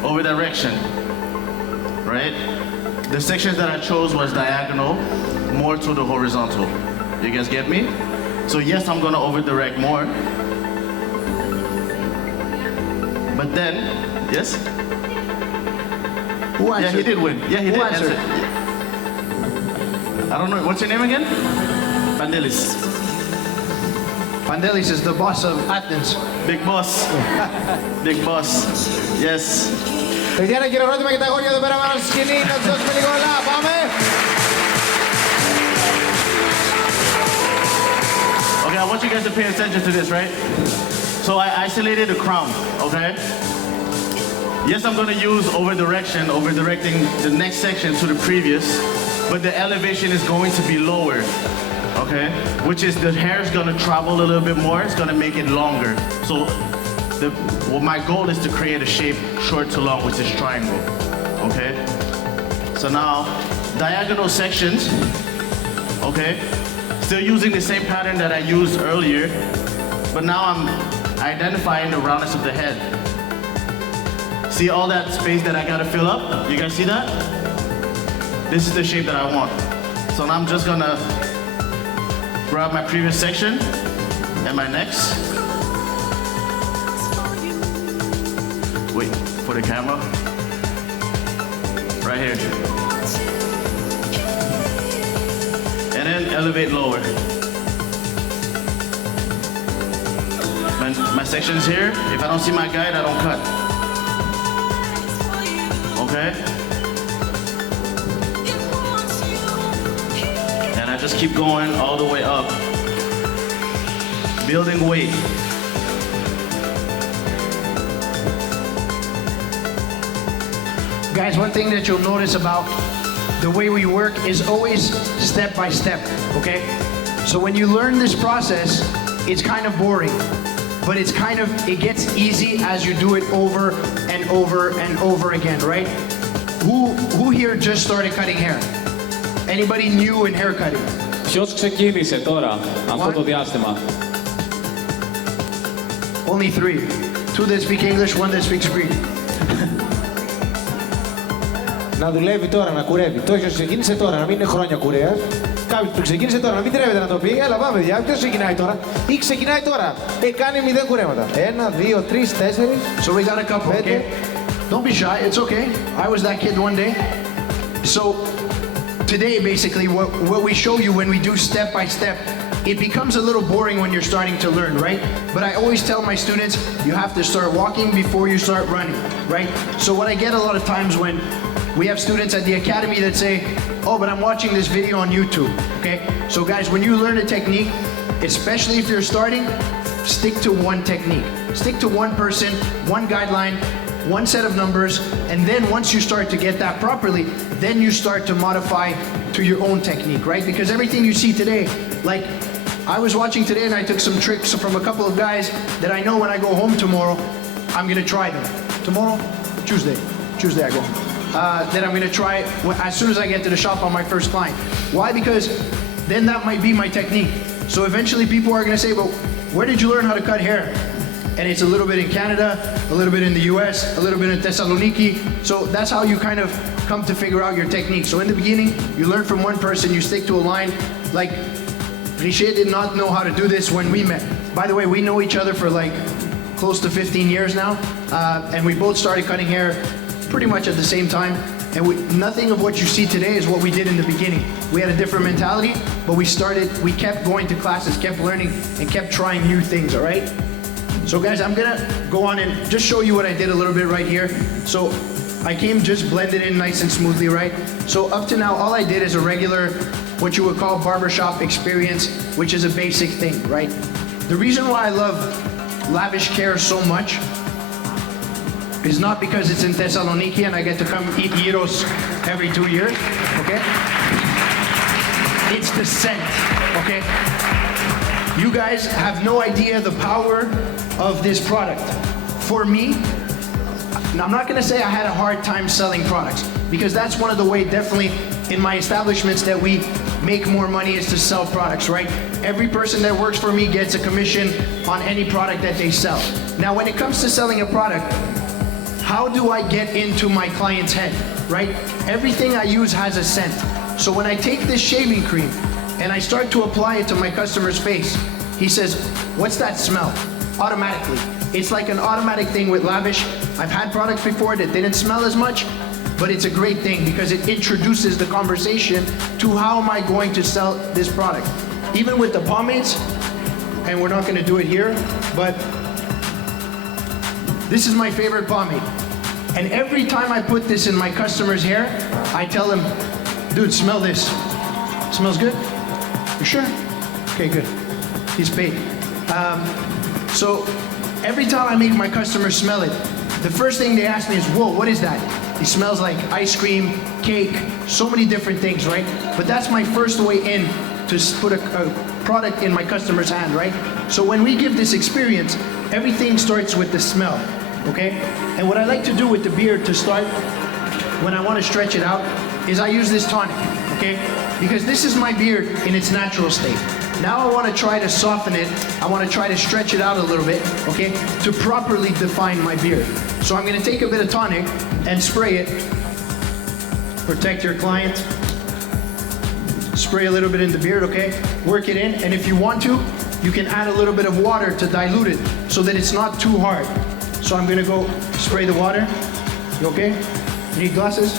Over direction, right? The sections that I chose was diagonal, more to the horizontal. You guys get me? So yes, I'm gonna over direct more. But then, yes? Who answered? Yeah, he did win. Yeah, he Who did answered? answer. I don't know. What's your name again? Vandelis. Vandelis is the boss of Athens. Big boss. Big boss. Yes. Παιδιά, ένα κύριο ερώτημα για τα αγόρια εδώ πέρα πάνω στη σκηνή. Να τους δώσουμε λίγο όλα. Πάμε. Okay, I want you guys to pay attention to this, right? So I isolated the crown, okay? Yes, I'm gonna use over directing the next section to the previous, but the elevation is going to be lower, okay? Which is the hair is gonna travel a little bit more, it's gonna make it longer. So my goal is to create a shape short to long, which is triangle, okay? So now, diagonal sections, okay? Still using the same pattern that I used earlier, but now I'm identifying the roundness of the head. See all that space that I gotta fill up? You guys see that? This is the shape that I want. So now I'm just gonna grab my previous section and my next. Wait for the camera. Right here. And then elevate lower. My section is here. If I don't see my guide, I don't cut. Okay? And I just keep going all the way up. Building weight. Guys, one thing that you'll notice about the way we work is always step by step, okay? So when you learn this process, it's kind of boring, but it gets easy as you do it over and over and over again, right? Who here just started cutting hair? Anybody new in hair cutting? Ποιος ξεκίνησε τώρα αυτό το διάστημα? Only 3. 2 that speak English, 1 that speaks Greek. Να δουλεύει τώρα, να κουρεύει. Το όποιος ξεκίνησε τώρα, να μην είναι χρόνια κουρέας. Κάποιος που ξεκίνησε τώρα, να μην τρέβεται να το πει. Έλα πάμε, παιδιά. Ποιος ξεκινάει τώρα? Ή ξεκινάει τώρα. Κάνει 0 κουρέματα. 1, 2, 3, 4. So we got a couple, okay? Don't be shy, it's okay. I was that kid one day. So today, basically, what we show you when we do step by step, it becomes a little boring when you're starting to learn, right? But I always tell my students, you have to start walking before you start running, right? So what I get a lot of times when we have students at the academy that say, oh, but I'm watching this video on YouTube, okay? So guys, when you learn a technique, especially if you're starting, stick to one technique. Stick to one person, one guideline, one set of numbers, and then once you start to get that properly, then you start to modify to your own technique, right? Because everything you see today, like I was watching today and I took some tricks from a couple of guys that I know when I go home tomorrow, I'm gonna try them. Tomorrow? Tuesday I go home. That I'm gonna try as soon as I get to the shop on my first client. Why? Because then that might be my technique. So eventually people are gonna say, well, where did you learn how to cut hair? And it's a little bit in Canada, a little bit in the US, a little bit in Thessaloniki. So that's how you kind of come to figure out your technique. So in the beginning, you learn from one person, you stick to a line. Like, Richer did not know how to do this when we met. By the way, we know each other for like close to 15 years now. And we both started cutting hair pretty much at the same time. And nothing of what you see today is what we did in the beginning. We had a different mentality, but we kept going to classes, kept learning, and kept trying new things, all right? So guys, I'm gonna go on and just show you what I did a little bit right here. So I came just blended in nice and smoothly, right? So up to now, all I did is a regular, what you would call barbershop experience, which is a basic thing, right? The reason why I love lavish care so much is not because it's in Thessaloniki and I get to come eat gyros every 2 years, okay? It's the scent, okay? You guys have no idea the power of this product. For me, I'm not gonna say I had a hard time selling products, because that's one of the way definitely in my establishments that we make more money is to sell products, right? Every person that works for me gets a commission on any product that they sell. Now, when it comes to selling a product, how do I get into my client's head, right? Everything I use has a scent. So when I take this shaving cream and I start to apply it to my customer's face, he says, what's that smell? Automatically. It's like an automatic thing with Lavish. I've had products before that didn't smell as much, but it's a great thing because it introduces the conversation to how am I going to sell this product. Even with the pomades, and we're not gonna do it here, but this is my favorite pomade. And every time I put this in my customer's hair, I tell him, dude, smell this. Smells good? You sure? Okay, good. He's paid. So every time I make my customers smell it, the first thing they ask me is, whoa, what is that? It smells like ice cream, cake, so many different things, right? But that's my first way in to put a product in my customer's hand, right? So when we give this experience, everything starts with the smell, okay? And what I like to do with the beard to start, when I want to stretch it out, is I use this tonic, okay? Because this is my beard in its natural state. Now I want to try to soften it. I want to try to stretch it out a little bit, okay, to properly define my beard. So I'm going to take a bit of tonic and spray it. Protect your client. spray a little bit in the beard, okay? Work it in, and if you want to, you can add a little bit of water to dilute it so that it's not too hard. So I'm gonna go spray the water. You okay? You need glasses?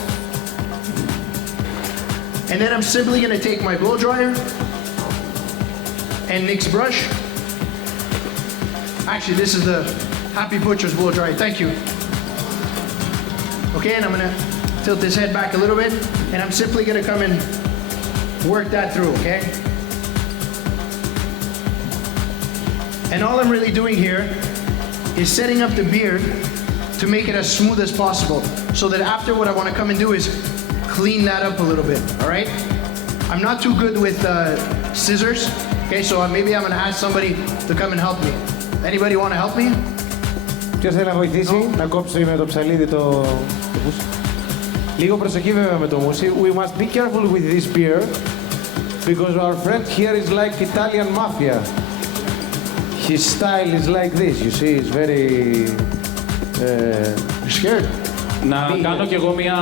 And then I'm simply gonna take my blow dryer and Nick's brush. Actually, this is the Happy Butcher's blow dryer. Thank you. Okay, and I'm gonna tilt this head back a little bit, and I'm simply gonna come and work that through, okay? And all I'm really doing here is setting up the beard to make it as smooth as possible, so that after what I wanna come and do is clean that up a little bit, all right? I'm not too good with scissors, okay, so maybe I'm gonna ask somebody to come and help me. Anybody wanna help me? Ποιος θέλει να βοηθήσει να κόψει με το ψαλίδι το μουσι. Λίγο προσοχή βέβαια με το μουσι. We must be careful with this beer because our friend here is like Italian mafia. His style is like this, you see, it's very scared. Να κάνω κι εγώ μια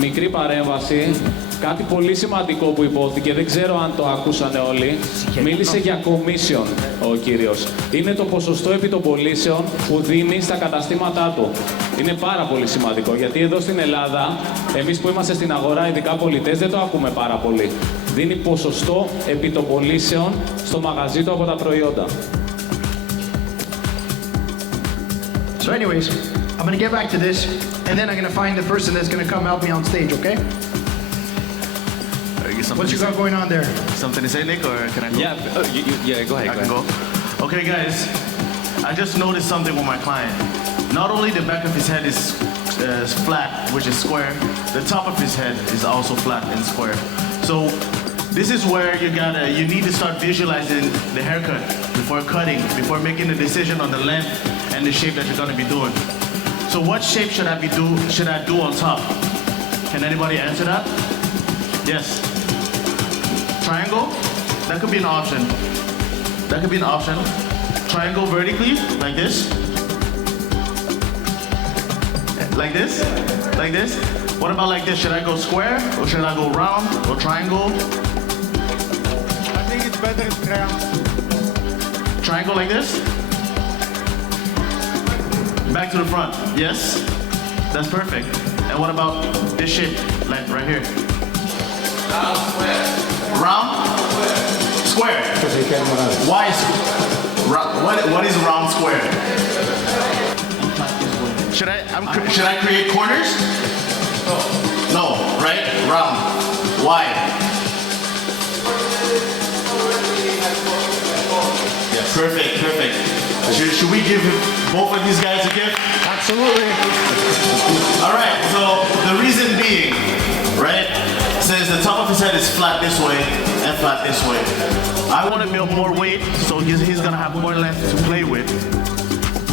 μικρή παρέμβαση. Κάτι πολύ σημαντικό που υπόθηκε, δεν ξέρω αν το ακούσανε όλοι. Μίλησε για commission ο κύριος. Είναι το ποσοστό επί των πωλήσεων που δίνει στα καταστήματά του. Είναι πάρα πολύ σημαντικό, γιατί εδώ στην Ελλάδα, εμείς που είμαστε στην αγορά, ειδικά πολιτές, δεν το ακούμε πάρα πολύ. Δίνει ποσοστό επί των πωλήσεων στο μαγαζί του από τα προϊόντα. So anyways, I'm gonna get back to this, and then I'm gonna find the person that's gonna come help me on stage, okay? What you got going on there? Something to say, Nick, or can I go? Yeah, go ahead. I can go. Okay, guys, I just noticed something with my client. Not only the back of his head is flat, which is square, the top of his head is also flat and square. So this is where you need to start visualizing the haircut before cutting, before making a decision on the length and the shape that you're going to be doing. So what shape should I do on top? Can anybody answer that? Yes. Triangle? That could be an option. That could be an option. Triangle vertically, like this. Like this? Like this? What about like this? Should I go square or should I go round or triangle? I think it's better if triangle. Triangle like this? Back to the front. Yes? That's perfect. And what about this shape? Like right here? Round, square. Round? Square. Why is what is round square? Should I create corners? No, right? Round. Why? Yeah, perfect. Should we give both of these guys a gift? Absolutely. All right, so the reason being, right, says the top of his head is flat this way and flat this way. I want to build more weight, so he's going to have more length to play with.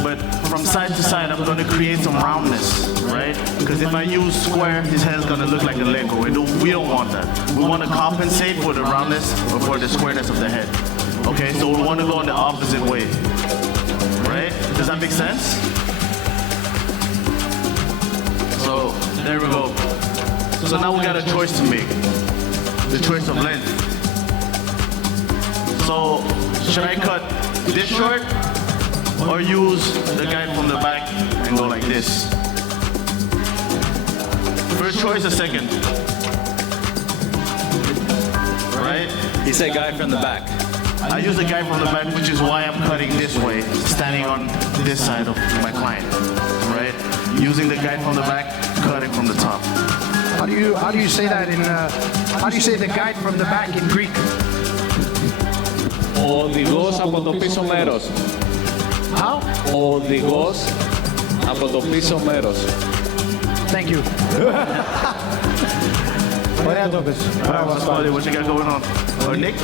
But from side to side, I'm going to create some roundness, right? Because if I use square, his head is going to look like a Lego. We don't want that. We want to compensate for the roundness or for the squareness of the head. Okay, so we want to go in the opposite way, right? Does that make sense? So there we go. So now we got a choice to make. The choice of length. So should I cut this short or use the guy from the back and go like this? First choice or second? Right? He said guy from the back. I use the guy from the back, which is why I'm cutting this way, standing on this side of my client, right? Using the guy from the back, cutting from the top. How do you say that in how do you say the guide from the back in Greek? Ο οδηγός από το πίσω μέρος. How? Ο οδηγός από το πίσω μέρος. Thank you. Ωραία το πες. Bravo, Spotty, what you got going on? Or Nick?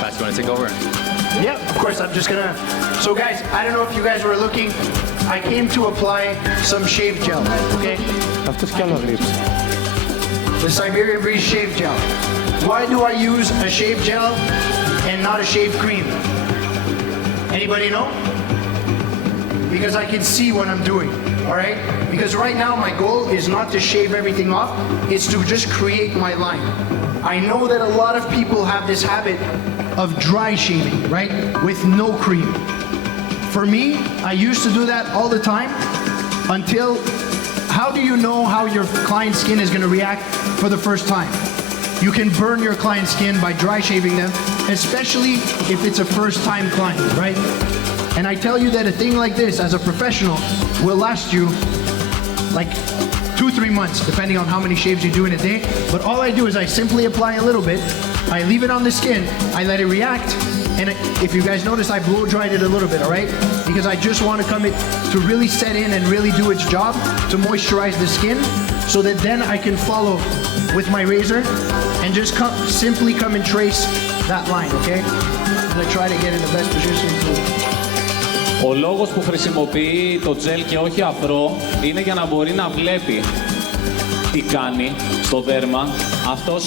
Pat's going to take over. Yeah, of course, I'm just gonna... So guys, I don't know if you guys were looking, I came to apply some shave gel, okay? Αυτός κι άλλο γρήψε. The Siberian Breeze shave gel. Why do I use a shave gel and not a shave cream? Anybody know? Because I can see what I'm doing, all right? Because right now my goal is not to shave everything off, it's to just create my line. I know that a lot of people have this habit of dry shaving, right? With no cream. For me, I used to do that all the time until, how do you know how your client's skin is gonna react for the first time? You can burn your client's skin by dry shaving them, especially if it's a first-time client, right? And I tell you that a thing like this, as a professional, will last you like 2-3 months, depending on how many shaves you do in a day. But all I do is I simply apply a little bit, I leave it on the skin, I let it react, and if you guys notice, I blow dried it a little bit, all right? Because I just want to come it to really set in and really do its job to moisturize the skin, so that then I can follow with my razor and just simply come and trace that line, okay? I'm gonna try to get in the best position to... Ο λόγος που χρησιμοποιεί το τζέλ και όχι αφρό είναι για να μπορεί να βλέπει τι κάνει στο δέρμα. Αυτός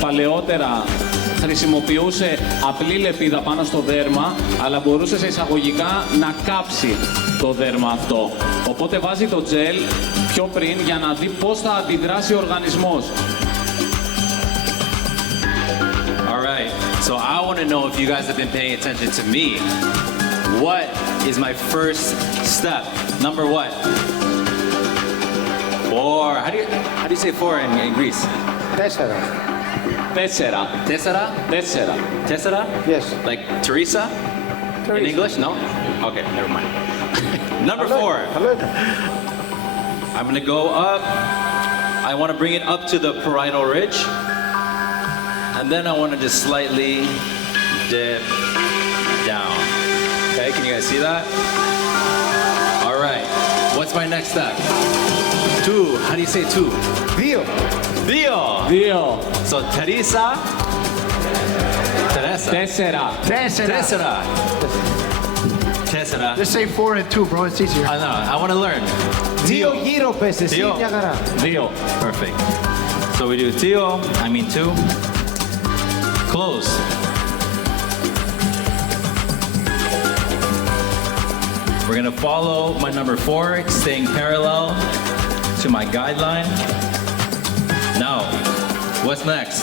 παλαιότερα χρησιμοποιούσε απλή λεπίδα πάνω στο δέρμα, αλλά μπορούσε σε εισαγωγικά να κάψει το δέρμα αυτό. Οπότε βάζει το τζέλ πιο πριν για να δει πώς θα αντιδράσει ο οργανισμός. Alright, so I want to know if you guys have been paying attention to me. What is my first step? Number what? Four. How do you say four in Greece? Τέσσερα. Tessera. Tessera? Yes. Like Teresa? In English? No? Okay, never mind. Number four. I'm gonna go up. I want to bring it up to the parietal ridge. And then I want to just slightly dip down. Okay, can you guys see that? All right. What's my next step? Two. How do you say two? Δύο. Δύο. So Teresa. Teresa. Tessera. Just say 4 and 2, bro, it's easier. I know, I want to learn. Δύο γύρω πες εσύ, Δύο. μια χαρά. Δύο. Perfect. So we do two. Close. We're gonna follow my number 4, staying parallel to my guideline. Now, what's next?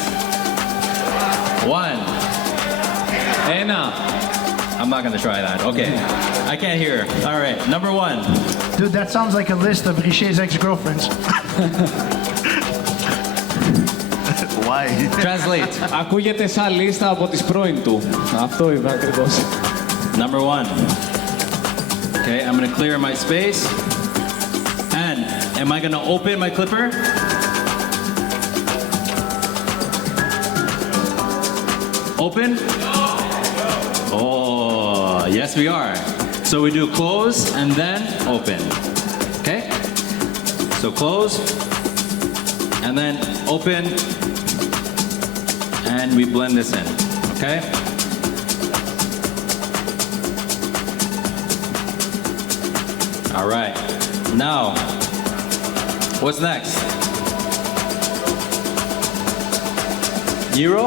1. Ένα. I'm not gonna try that. Okay. I can't hear. All right. Number 1. Dude, that sounds like a list of Richet's ex-girlfriends. Why? Translate. Ακούγεται σαν λίστα από τις πρώην του. Αυτό είναι ακριβώς. Number 1. Okay, I'm gonna clear my space. And am I gonna open my clipper? Open? Oh, yes we are. So we do close and then open. Okay? So close and then open and we blend this in. Okay? All right. Now, what's next? Zero?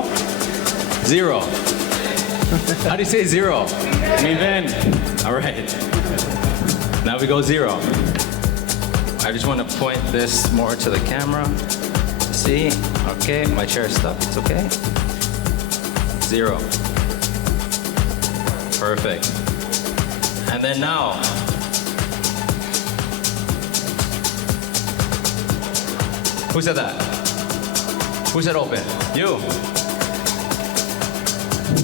How do you say 0? Μηδέν. All right. Now we go 0. I just want to point this more to the camera. See? Okay, my chair is stuck. It's okay. 0. Perfect. And then now, who said that? Who said open? You.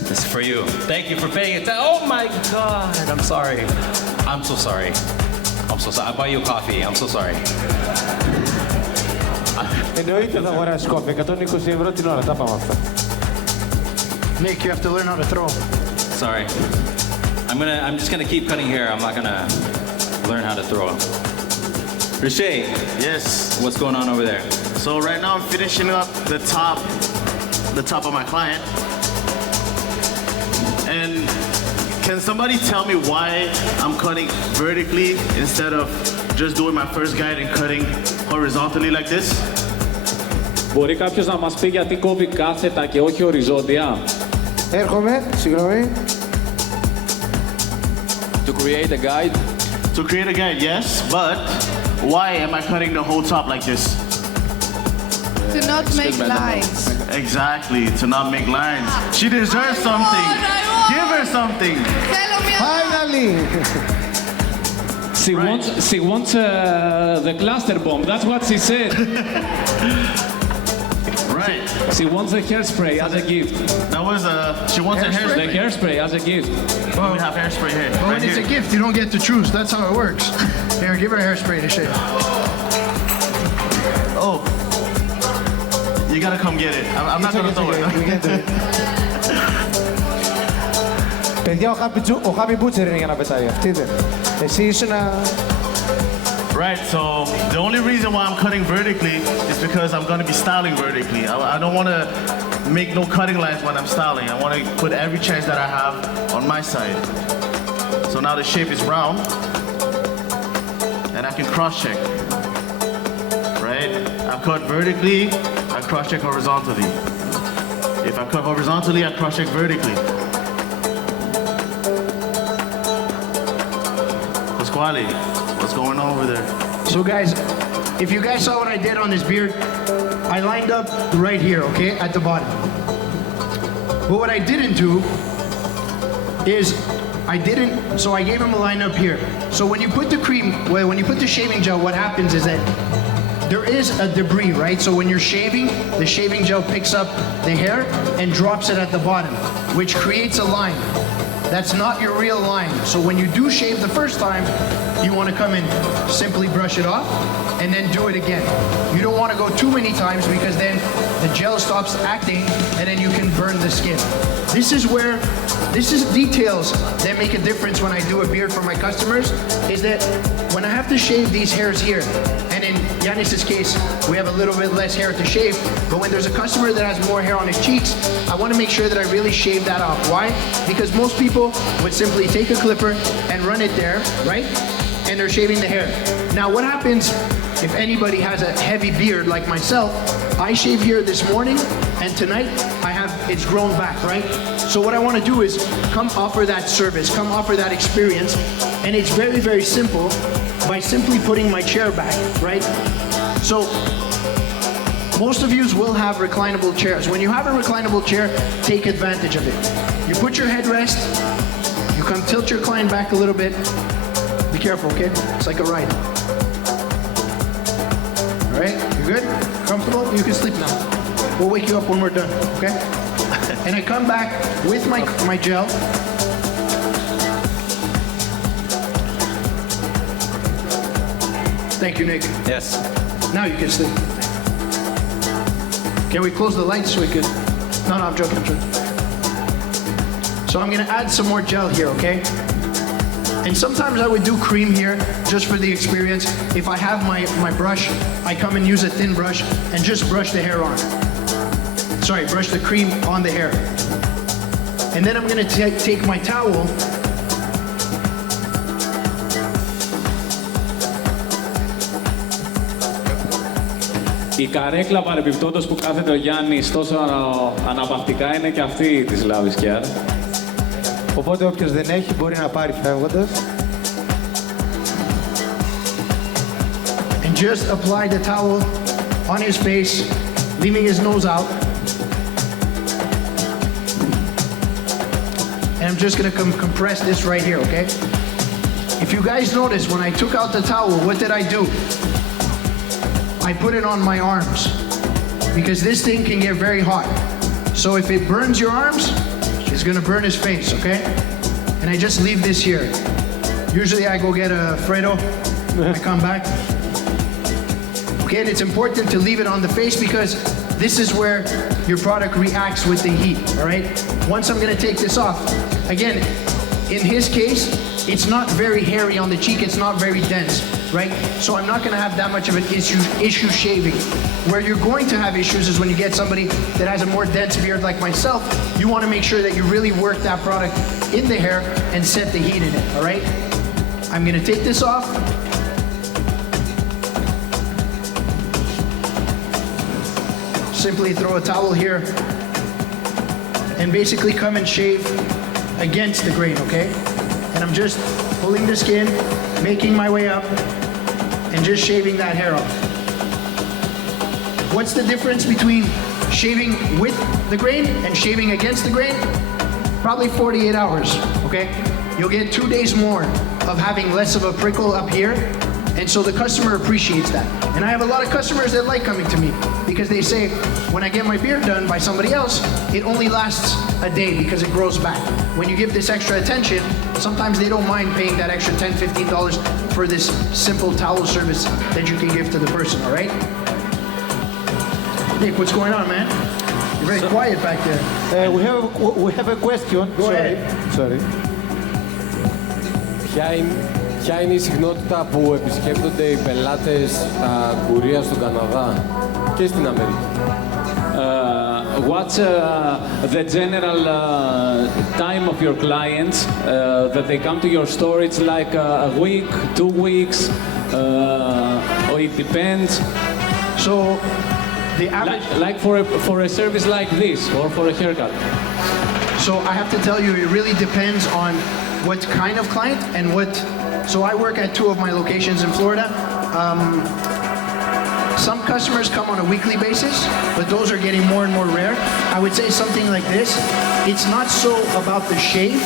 This is for you. Thank you for paying attention. Oh my God, I'm sorry. I'm so sorry. I'll buy you a coffee. I'm so sorry. Εννοείται θα αγοράσεις κόφι, 120 ευρώ την ώρα, τα πάμε αυτά. Nick, you have to learn how to throw. Sorry. I'm just gonna keep cutting hair. I'm not gonna learn how to throw. Riche, Yes. what's going on over there? So right now I'm finishing up the top of my client. And can somebody tell me why I'm cutting vertically instead of just doing my first guide and cutting horizontally like this? Μπορεί κάποιος να μας πει γιατί κόβει κάθετα και όχι οριζόντια? Έρχομαι, συγγνώμη. To create a guide? To create a guide, yes, but Why am I cutting the whole top like this? To not make lines. Exactly, to not make lines. She deserves something. Give her something. Θέλω μια Finally! She wants the cluster bomb. That's what she said. Right. She wants the hairspray as a gift. That was she wants a The hairspray. hairspray as a gift. We have hairspray here. But when it's a gift, you don't get to choose. That's how it works. Here, give her hairspray to shave. Oh. You gotta come get it. I'm not gonna throw it. We can do it. Παιδιά, ο Happy Butcher είναι για να πετάει. Αυτή δεν. Εσύ ήσουν να... Right, so the only reason why I'm cutting vertically is because I'm going to be styling vertically. I don't want to make no cutting lines when I'm styling. I want to put every chance that I have on my side. So now the shape is round, and I can cross-check. Right? I cut vertically, I cross-check horizontally. If I cut horizontally, I cross-check vertically. Pasquale. What's going on over there? So guys, if you guys saw what I did on this beard, I lined up right here, okay, at the bottom. But what I didn't do is so I gave him a line up here. So when you put the cream, well, when you put the shaving gel, what happens is that there is a debris, right? So when you're shaving, the shaving gel picks up the hair and drops it at the bottom, which creates a line. That's not your real line. So when you do shave the first time, you want to come and simply brush it off and then do it again. You don't want to go too many times because then the gel stops acting and then you can burn the skin. This is details that make a difference when I do a beard for my customers, is that when I have to shave these hairs here, and in Yanis's case, we have a little bit less hair to shave, but when there's a customer that has more hair on his cheeks, I want to make sure that I really shave that off. Why? Because most people would simply take a clipper and run it there, right? And they're shaving the hair. Now what happens if anybody has a heavy beard like myself? I shave here this morning and tonight it's grown back, right? So what I want to do is come offer that service, come offer that experience, and it's very, very simple by simply putting my chair back, right? So most of you will have reclinable chairs. When you have a reclinable chair, take advantage of it. You put your headrest, you come tilt your client back a little bit. Be careful, okay? It's like a ride. All right, you good? Comfortable? You can sleep now. We'll wake you up when we're done, okay? And I come back with my gel. Thank you, Nick. Yes. Now you can sleep. Can we close the lights so we could... No, I'm joking. So I'm gonna add some more gel here, okay? And sometimes I would do cream here just for the experience. If I have my brush, I come and use a thin brush and just brush the hair on. Sorry, brush the cream on the hair. And then I'm gonna take my towel. Η καρέκλα παρεμπιπτόντως που κάθεται ο Γιάννης τόσο αναπαυτικά είναι και αυτή της Λάβης Κιάρ. Οπότε όποιος δεν έχει μπορεί να πάρει φεύγοντας. And just apply the towel on his face, leaving his nose out. And I'm just gonna compress this right here, okay? If you guys notice, when I took out the towel, what did I do? I put it on my arms because this thing can get very hot. So if it burns your arms, it's gonna burn his face, okay? And I just leave this here. Usually I go get a Fredo, I come back. Okay, and it's important to leave it on the face because this is where your product reacts with the heat, all right? Once I'm gonna take this off, again, in his case, it's not very hairy on the cheek, it's not very dense, right? So I'm not gonna have that much of an issue shaving. Where you're going to have issues is when you get somebody that has a more dense beard like myself, you wanna make sure that you really work that product in the hair and set the heat in it, all right? I'm gonna take this off. Simply throw a towel here and basically come and shave against the grain, okay? And I'm just pulling the skin, making my way up, and just shaving that hair off. What's the difference between shaving with the grain and shaving against the grain? Probably 48 hours, okay? You'll get 2 days more of having less of a prickle up here, and so the customer appreciates that. And I have a lot of customers that like coming to me because they say, when I get my beard done by somebody else, it only lasts a day because it grows back. When you give this extra attention, sometimes they don't mind paying that extra $10, $15 for this simple towel service that you can give to the person, all right? Nick, what's going on, man? You're very quiet back there. We have a question. Go ahead. Sorry. Ποια είναι η συχνότητα που επισκέπτονται οι πελάτες στα κουρεία στον Καναδά και στην Αμερική? What's the general time of your clients that they come to your store? It's like a week, 2 weeks, or it depends. So the average... Like for a service like this, or for a haircut. So I have to tell you, it really depends on what kind of client and what... So I work at 2 of my locations in Florida. Some customers come on a weekly basis, but those are getting more and more rare. I would say something like this, it's not so about the shave,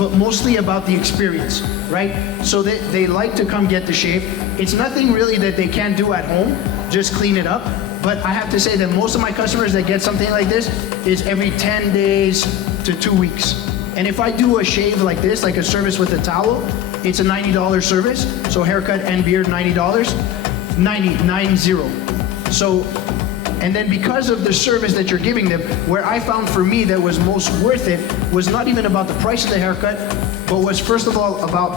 but mostly about the experience, right? So they like to come get the shave. It's nothing really that they can't do at home, just clean it up. But I have to say that most of my customers that get something like this is every 10 days to 2 weeks. And if I do a shave like this, like a service with a towel, it's a $90 service. So haircut and beard, $90. 90. So, and then because of the service that you're giving them, where I found for me that was most worth it was not even about the price of the haircut, but was first of all about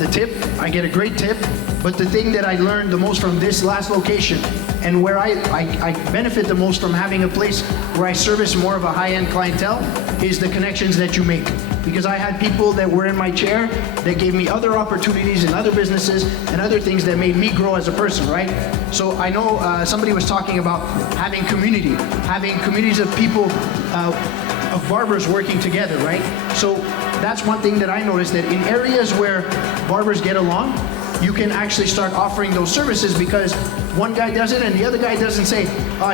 the tip. I get a great tip, but the thing that I learned the most from this last location and where I benefit the most from having a place where I service more of a high-end clientele is the connections that you make. Because I had people that were in my chair that gave me other opportunities in other businesses and other things that made me grow as a person, right? So I know somebody was talking about having communities of people, of barbers working together, right? So that's one thing that I noticed, that in areas where barbers get along, you can actually start offering those services because one guy does it and the other guy doesn't say,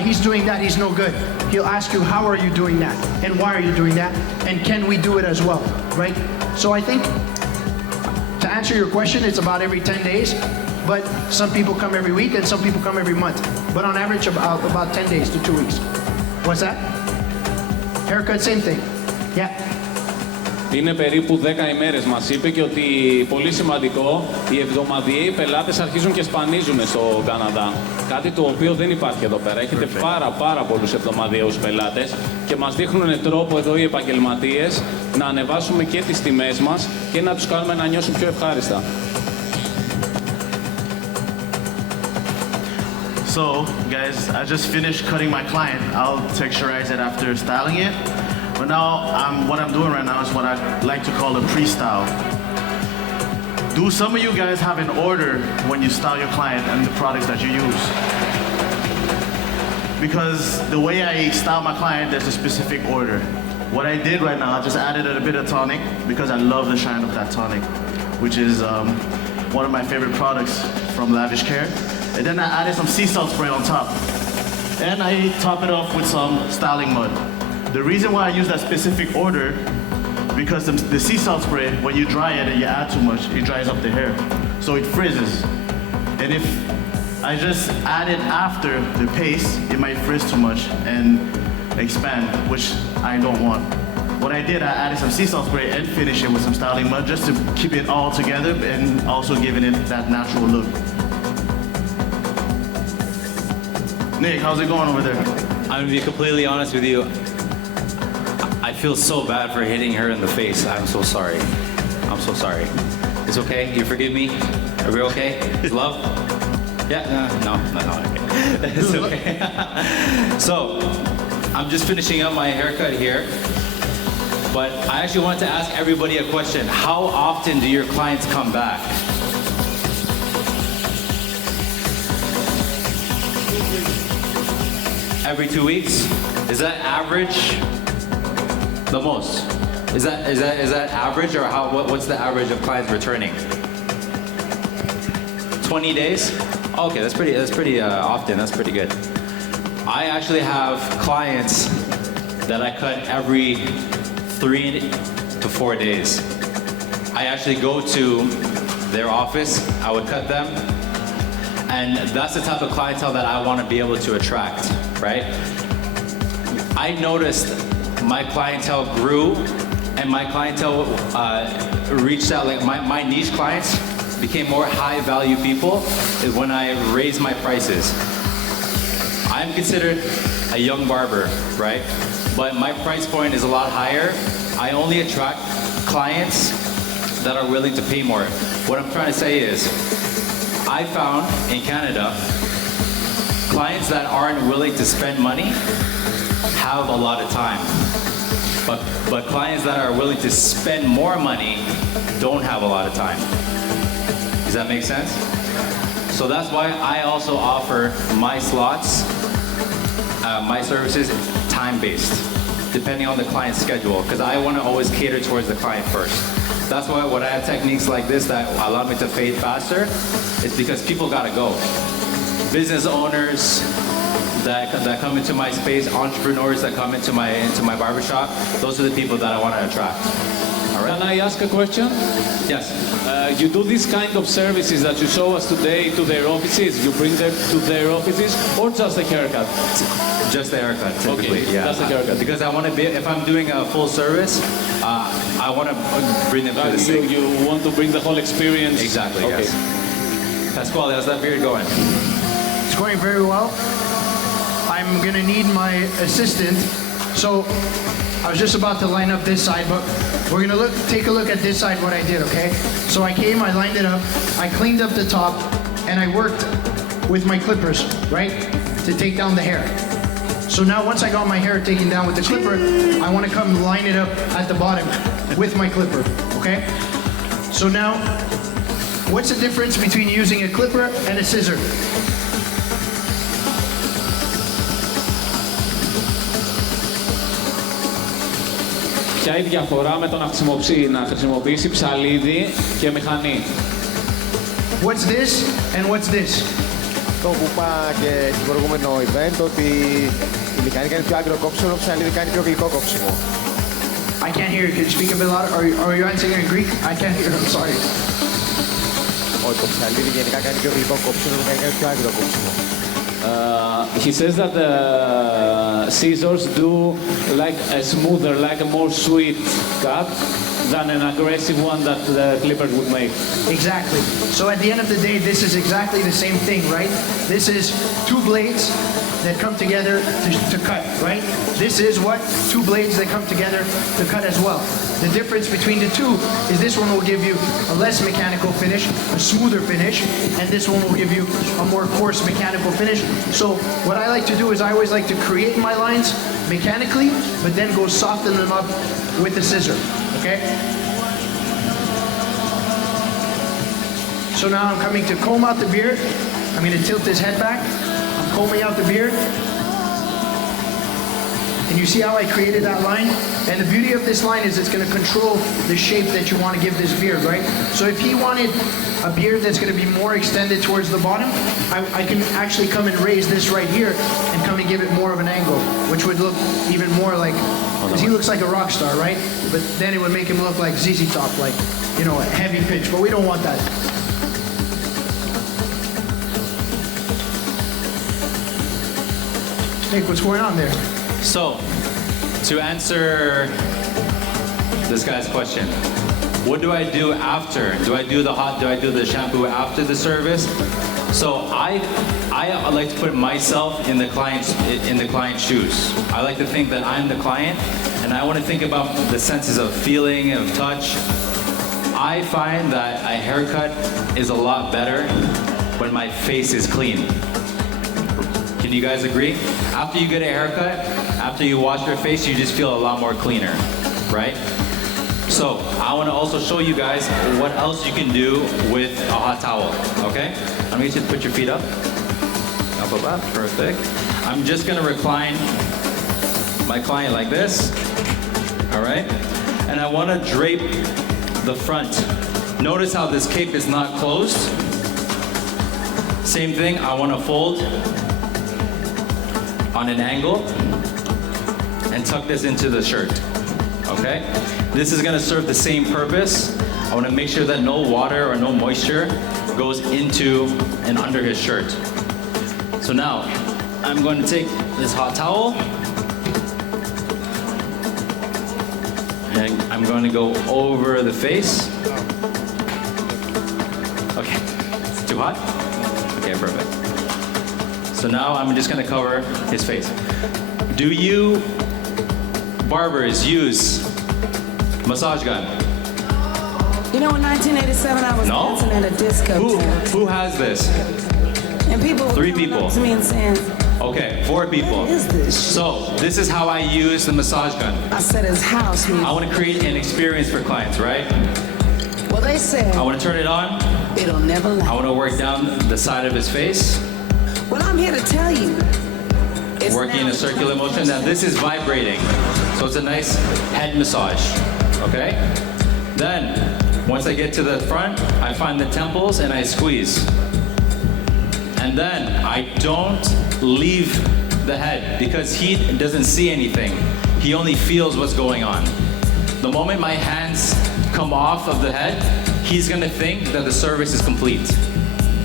he's doing that, he's no good. He'll ask you, how are you doing that? And why are you doing that? And can we do it as well, right? So I think, to answer your question, it's about every 10 days, but some people come every week and some people come every month. But on average, about 10 days to 2 weeks. What's that? Haircut, same thing. Yeah. Είναι περίπου 10 ημέρες μας είπε και ότι πολύ σημαντικό, οι εβδομαδιαίοι πελάτες αρχίζουν και σπανίζουν στο Καναδά. Κάτι το οποίο δεν υπάρχει εδώ πέρα. Έχετε πάρα πολλούς εβδομαδιαίους πελάτες και μας δείχνουν τρόπο εδώ οι επαγγελματίες να ανεβάσουμε και τις τιμές μας και να τους κάνουμε να νιώσουν πιο ευχάριστα. So, guys, I just finished cutting my client. I'll texturize it after styling it. But now, what I'm doing right now is what I like to call a pre-style. Do some of you guys have an order when you style your client and the products that you use? Because the way I style my client, there's a specific order. What I did right now, I just added a bit of tonic because I love the shine of that tonic, which is one of my favorite products from Lavish Care. And then I added some sea salt spray on top. And I top it off with some styling mud. The reason why I use that specific order, because the sea salt spray, when you dry it and you add too much, it dries up the hair. So it frizzes. And if I just add it after the paste, it might frizz too much and expand, which I don't want. What I did, I added some sea salt spray and finished it with some styling mud just to keep it all together and also giving it that natural look. Nick, how's it going over there? I'm gonna be completely honest with you. I feel so bad for hitting her in the face. I'm so sorry. I'm so sorry. It's okay? You forgive me? Are we okay? It's love? Yeah? No. Okay. It's okay. So, I'm just finishing up my haircut here. But I actually want to ask everybody a question. How often do your clients come back? Every 2 weeks? Is that average? The most? Is that average, or what's the average of clients returning? 20 days? Okay, that's pretty often. That's pretty good. I actually have clients that I cut every 3 to 4 days. I actually go to their office, I would cut them, and that's the type of clientele that I want to be able to attract, right? I noticed my clientele grew, and my clientele reached out, like my niche clients became more high value people when I raised my prices. I'm considered a young barber, right? But my price point is a lot higher. I only attract clients that are willing to pay more. What I'm trying to say is, I found in Canada, clients that aren't willing to spend money have a lot of time. But clients that are willing to spend more money don't have a lot of time. Does that make sense? So that's why I also offer my slots, my services, time-based, depending on the client's schedule, because I want to always cater towards the client first. That's why when I have techniques like this that allow me to fade faster, it's because people gotta go. Business owners that come into my space, entrepreneurs that come into my barbershop, those are the people that I want to attract. All right? Can I ask a question? Yes. You do this kind of services that you show us today to their offices. You bring them to their offices, or just a haircut? Just the haircut, typically. Okay, yeah. just a haircut. Because I want to be, if I'm doing a full service, I want to bring them to the sink. You want to bring the whole experience. Exactly. Okay. Yes. Pasquale, how's that beard going? It's going very well. I'm gonna need my assistant. So I was just about to line up this side, but we're gonna take a look at this side, what I did, okay? So I came, I lined it up, I cleaned up the top, and I worked with my clippers, right? To take down the hair. So now once I got my hair taken down with the clipper, I wanna come line it up at the bottom with my clipper, okay? So now, what's the difference between using a clipper and a scissor? Ποια είναι η διαφορά με το να χρησιμοποιήσει ψαλίδι και μηχανή? What's this and what's this? Το που είπα και στην προηγούμενο event, ότι η μηχανή κάνει πιο άγριο κόψιμο, το ψαλίδι κάνει πιο γλυκό κόψιμο. I can't hear you. Could you speak a bit louder? Are you answering in Greek? I can't hear. I'm sorry. Ότι το ψαλίδι γενικά κάνει πιο γλυκό κόψιμο, το κάνει πιο άγριο κόψιμο. He says that the scissors do like a smoother, like a more sweet cut than an aggressive one that the clippers would make. Exactly. So at the end of the day, this is exactly the same thing, right? This is two blades that come together to cut, right? This is what? Two blades that come together to cut as well. The difference between the two is this one will give you a less mechanical finish, a smoother finish, and this one will give you a more coarse mechanical finish. So what I like to do is I always like to create my lines mechanically, but then go soften them up with the scissor, okay? So now I'm coming to comb out the beard. I'm going to tilt his head back. I'm combing out the beard. And you see how I created that line? And the beauty of this line is it's going to control the shape that you want to give this beard, right? So if he wanted a beard that's going to be more extended towards the bottom, I can actually come and raise this right here and come and give it more of an angle, which would look even more like, because he looks like a rock star, right? But then it would make him look like ZZ Top, like, you know, a heavy pitch, but we don't want that. Nick, what's going on there? So, to answer this guy's question, what do I do after? Do I do the shampoo after the service? So I like to put myself in the client's shoes. I like to think that I'm the client, and I want to think about the senses of feeling, of touch. I find that a haircut is a lot better when my face is clean. Can you guys agree? After you get a haircut, after you wash your face, you just feel a lot more cleaner, right? So I want to also show you guys what else you can do with a hot towel, okay? I'm going to get you to put your feet up. Up above, perfect. I'm just going to recline my client like this, all right? And I want to drape the front. Notice how this cape is not closed. Same thing, I want to fold on an angle and tuck this into the shirt, okay? This is gonna serve the same purpose. I wanna make sure that no water or no moisture goes into and under his shirt. So now, I'm going to take this hot towel and I'm going to go over the face. Okay, it's too hot? Okay, perfect. So now I'm just gonna cover his face. Do you barbers use massage gun? You know, in 1987, I was dancing at a disco. Who has this? And people were 3 coming people. up to me and saying, Okay, 4 people. What is this? So this is how I use the massage gun. I said it's house music. I want to create an experience for clients, right? Well, they said, I want to turn it on. It'll never last. I want to work down the side of his face. Well, I'm here to tell you. It's Working in a circular motion. Now this is vibrating. So it's a nice head massage, okay? Then, once I get to the front, I find the temples and I squeeze. And then I don't leave the head because he doesn't see anything. He only feels what's going on. The moment my hands come off of the head, he's gonna think that the service is complete.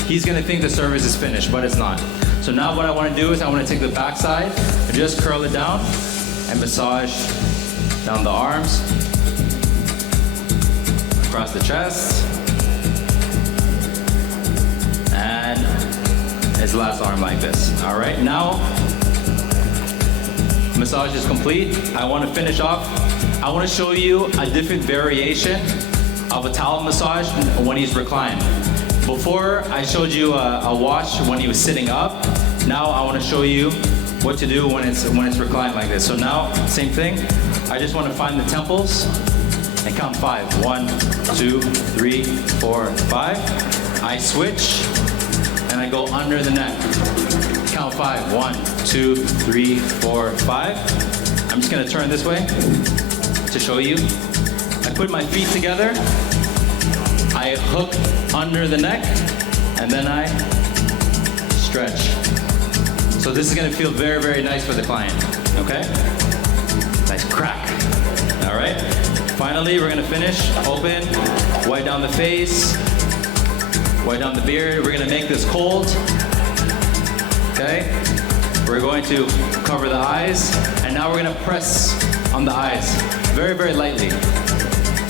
He's gonna think the service is finished, but it's not. So now what I wanna do is I wanna take the back side and just curl it down and massage down the arms, across the chest, and his last arm like this. All right, now massage is complete. I want to finish off. I want to show you a different variation of a towel massage when he's reclined. Before I showed you a wash when he was sitting up. Now I want to show you what to do when it's reclined like this. So now, same thing. I just want to find the temples and count 5. 1, 2, 3, 4, 5. I switch. And I go under the neck. Count 5. 1, 2, 3, 4, 5. I'm just gonna turn this way to show you. I put my feet together. I hook under the neck, and then I stretch. So this is gonna feel very, very nice for the client. Okay? Nice crack. All right. Finally, we're gonna finish. Open. Wipe down the face. Wipe down the beard. We're gonna make this cold. Okay? We're going to cover the eyes, and now we're gonna press on the eyes very, very lightly.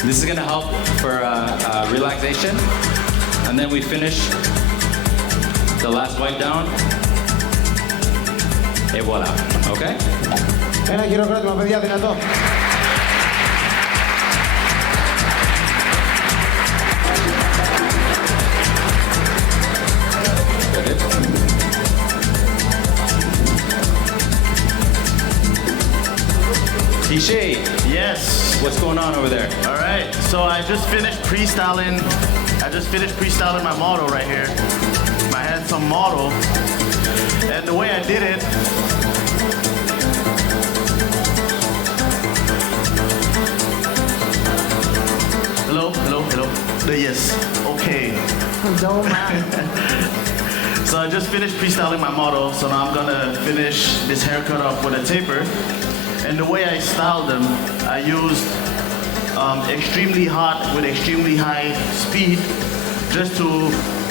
This is gonna help for relaxation. And then we finish the last wipe down. Et voila. Okay? Ένα χειροκρότημα, παιδιά, δυνατό. Tishay. Yes. What's going on over there? All right. So I just finished pre-styling. My model right here. My handsome model. And the way I did it. Hello. Yes. Okay. Don't mind. So I just finished pre-styling my model. So now I'm gonna finish this haircut off with a taper. And the way I styled them, I used extremely hot with extremely high speed just to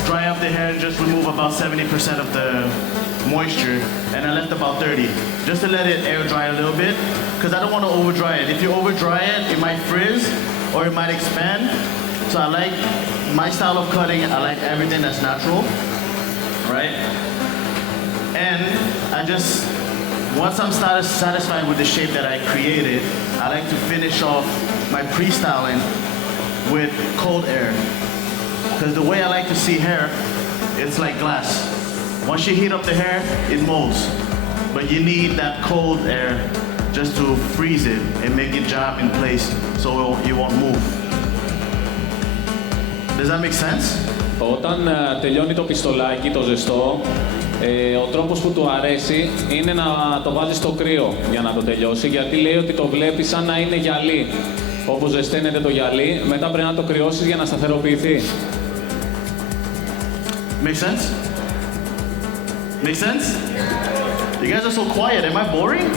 dry up the hair and just remove about 70% of the moisture. And I left about 30, just to let it air dry a little bit, because I don't want to over dry it. If you over dry it, it might frizz or it might expand. So I like my style of cutting. I like everything that's natural, right? And I just, once I'm satisfied with the shape that I created, I like to finish off my pre-styling with cold air. Because the way I like to see hair, it's like glass. Once you heat up the hair, it molds. But you need that cold air just to freeze it and make it jam in place so it won't move. Does that make sense? Όταν τελειώνει το πιστολάκι, το ζεστό, ο τρόπος που του αρέσει είναι να το βάζει στο κρύο για να το τελειώσει, γιατί λέει ότι το βλέπει σαν να είναι γυαλί. Όπως ζεσταίνεται το γυαλί, μετά πρέπει να το κρυώσεις για να σταθεροποιηθεί. Make sense? Make sense? You guys are so quiet. Am I boring?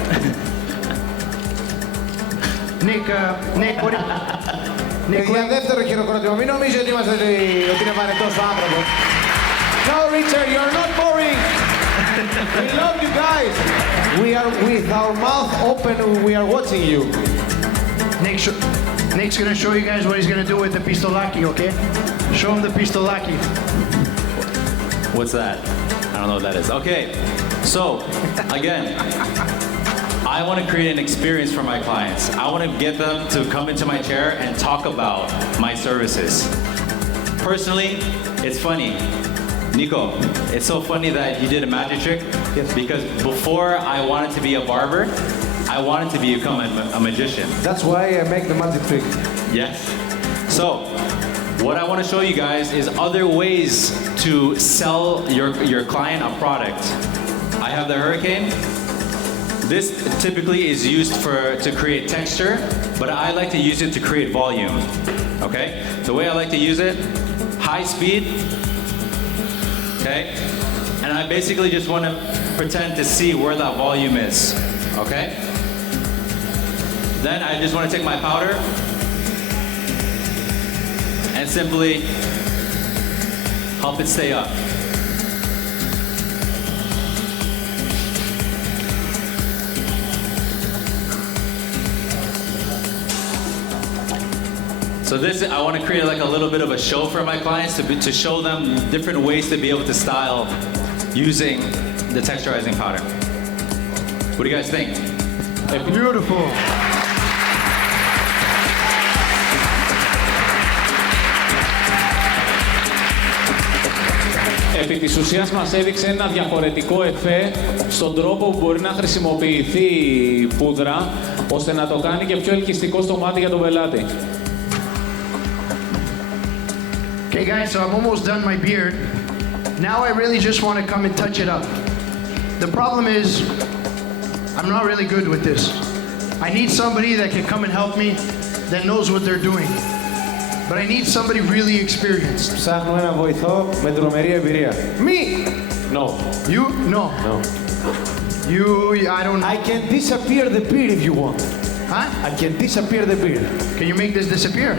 Nick, what do you... Για δεύτερο χειροκρότημα, μην νομίζετε ότι είμαστε ότι είναι βαρετός ο άνθρωπος. No, Richard, you're not boring. We love you guys. We are with our mouth open, we are watching you. Nick's gonna show you guys what he's gonna do with the pistolaki, okay? Show him the pistolaki. What's that? I don't know what that is. Okay, so again, I want to create an experience for my clients. I want to get them to come into my chair and talk about my services. Personally, it's funny. Nico, it's so funny that you did a magic trick. Yes. Because before I wanted to be a barber, I wanted to become a magician. That's why I make the magic trick. Yes. So, what I want to show you guys is other ways to sell your client a product. I have the hurricane. This typically is used to create texture, but I like to use it to create volume. Okay? The way I like to use it, high speed. Okay? And I basically just want to pretend to see where that volume is. Okay? Then I just want to take my powder and simply help it stay up. So this, I want to create like a little bit of a show for my clients to show them different ways to be able to style using the texturizing powder. What do you guys think? Beautiful. Επί της ουσίας μας έδειξε ένα διαφορετικό εφέ στον τρόπο που μπορεί να χρησιμοποιηθεί η πούδρα, ώστε να το κάνει και πιο ελκυστικό στο μάτι για τον πελάτη. Okay guys, so I'm almost done my beard. Now I really just want to come and touch it up. The problem is, I'm not really good with this. I need somebody that can come and help me, that knows what they're doing. But I need somebody really experienced. Ψάχνω ένα βοηθό με τρομερή εμπειρία. Me? No. You? No. No. I don't... I can disappear the beard if you want. Huh? I can disappear the beard. Can you make this disappear?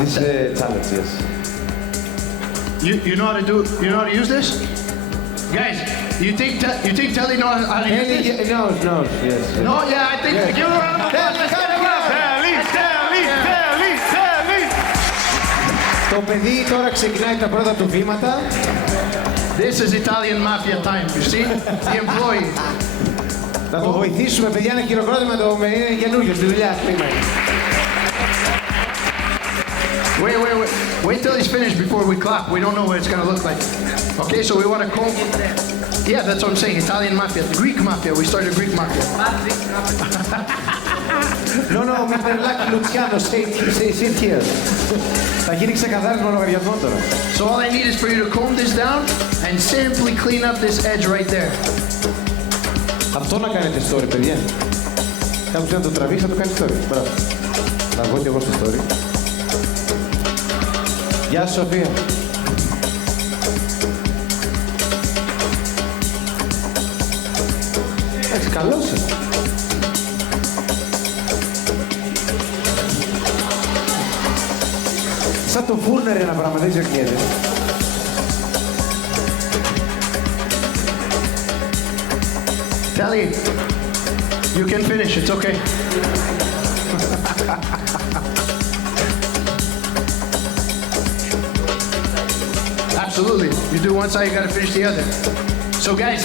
This is a challenge, yes. You know how to do? You know how to use this? Guys, you think Telly knows how to use this? No, yes. No, yeah, I think... Give him a round of applause. Το παιδί τώρα ξεκινάει τα πρώτα του βήματα. This is Italian mafia time, you see? The employee. Να το βοηθήσουμε, παιδιά, ένα χειροκρότημα, είναι καινούργιο στη δουλειά. Wait till he's finished before we clap. We don't know what it's going to look like. Okay, so we want to comb. Yeah, that's what I'm saying. Italian mafia. Greek mafia. We started Greek mafia. No, Mr. Lucky Luciano, sit here. Θα γίνει ξεκαθάρισμα λογαριασμό τώρα. So all I need is for you to comb this down and simply clean up this edge right there. Αυτό να κάνετε story, παιδιά. Κάποιος να το τραβήξει, να το κάνει story. Μπράβο. Να βγω και εγώ στο story. Γεια σου, Σοφία. Εντάξει, καλώς είσαι. Σαν το φούρνερ ένα πράγμα, δεν ξέρω τι είναι. Telly, you can finish, it's okay. Absolutely. You do one side, you gotta finish the other. So guys,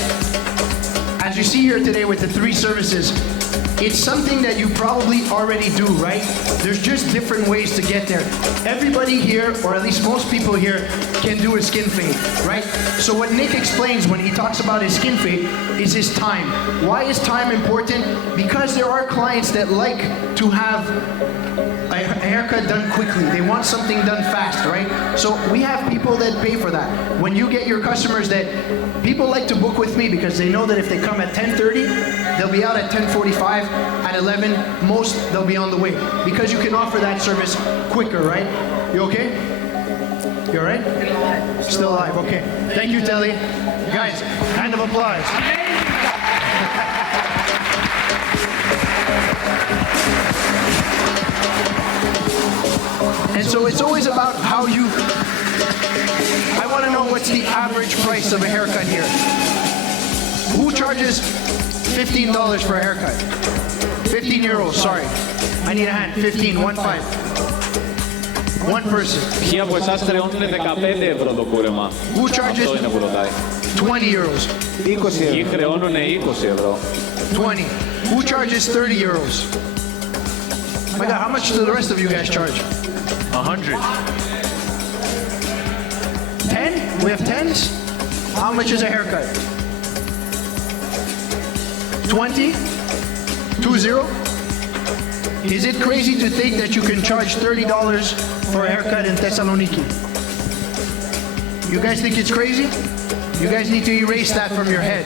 as you see here today with the 3 services, it's something that you probably already do, right? There's just different ways to get there. Everybody here, or at least most people here, can do a skin fade, right? So what Nick explains when he talks about his skin fade is his time. Why is time important? Because there are clients that like to have a haircut done quickly. They want something done fast, right? So we have people that pay for that. When you get your customers that people like to book with me because they know that if they come at 10:30, they'll be out at 10:45, at 11, most they'll be on the way. Because you can offer that service quicker, right? You okay? You all right? Still alive, okay. Thank you, Telly. Guys, hand of applause. And so it's always about how you, I want to know what's the average price of a haircut here. Who charges $15 for a haircut? 15 euros, sorry. I need a hand, 15, 1-5. One person. Ποιοι από εσάς χρεώνουν 15 ευρώ το κούρεμα? Who charges Αυτό είναι που ρωτάει. 20 euros? 20 Ποιοι ευρώ. χρεώνουν 20 ευρώ? 20. Who charges 30 euros? My God, how much do the rest of you guys charge? 100. 10? We have 10s? How much is a haircut? 20? 2-0? Is it crazy to think that you can charge $30 for a haircut in Thessaloniki? You guys think it's crazy? You guys need to erase that from your head.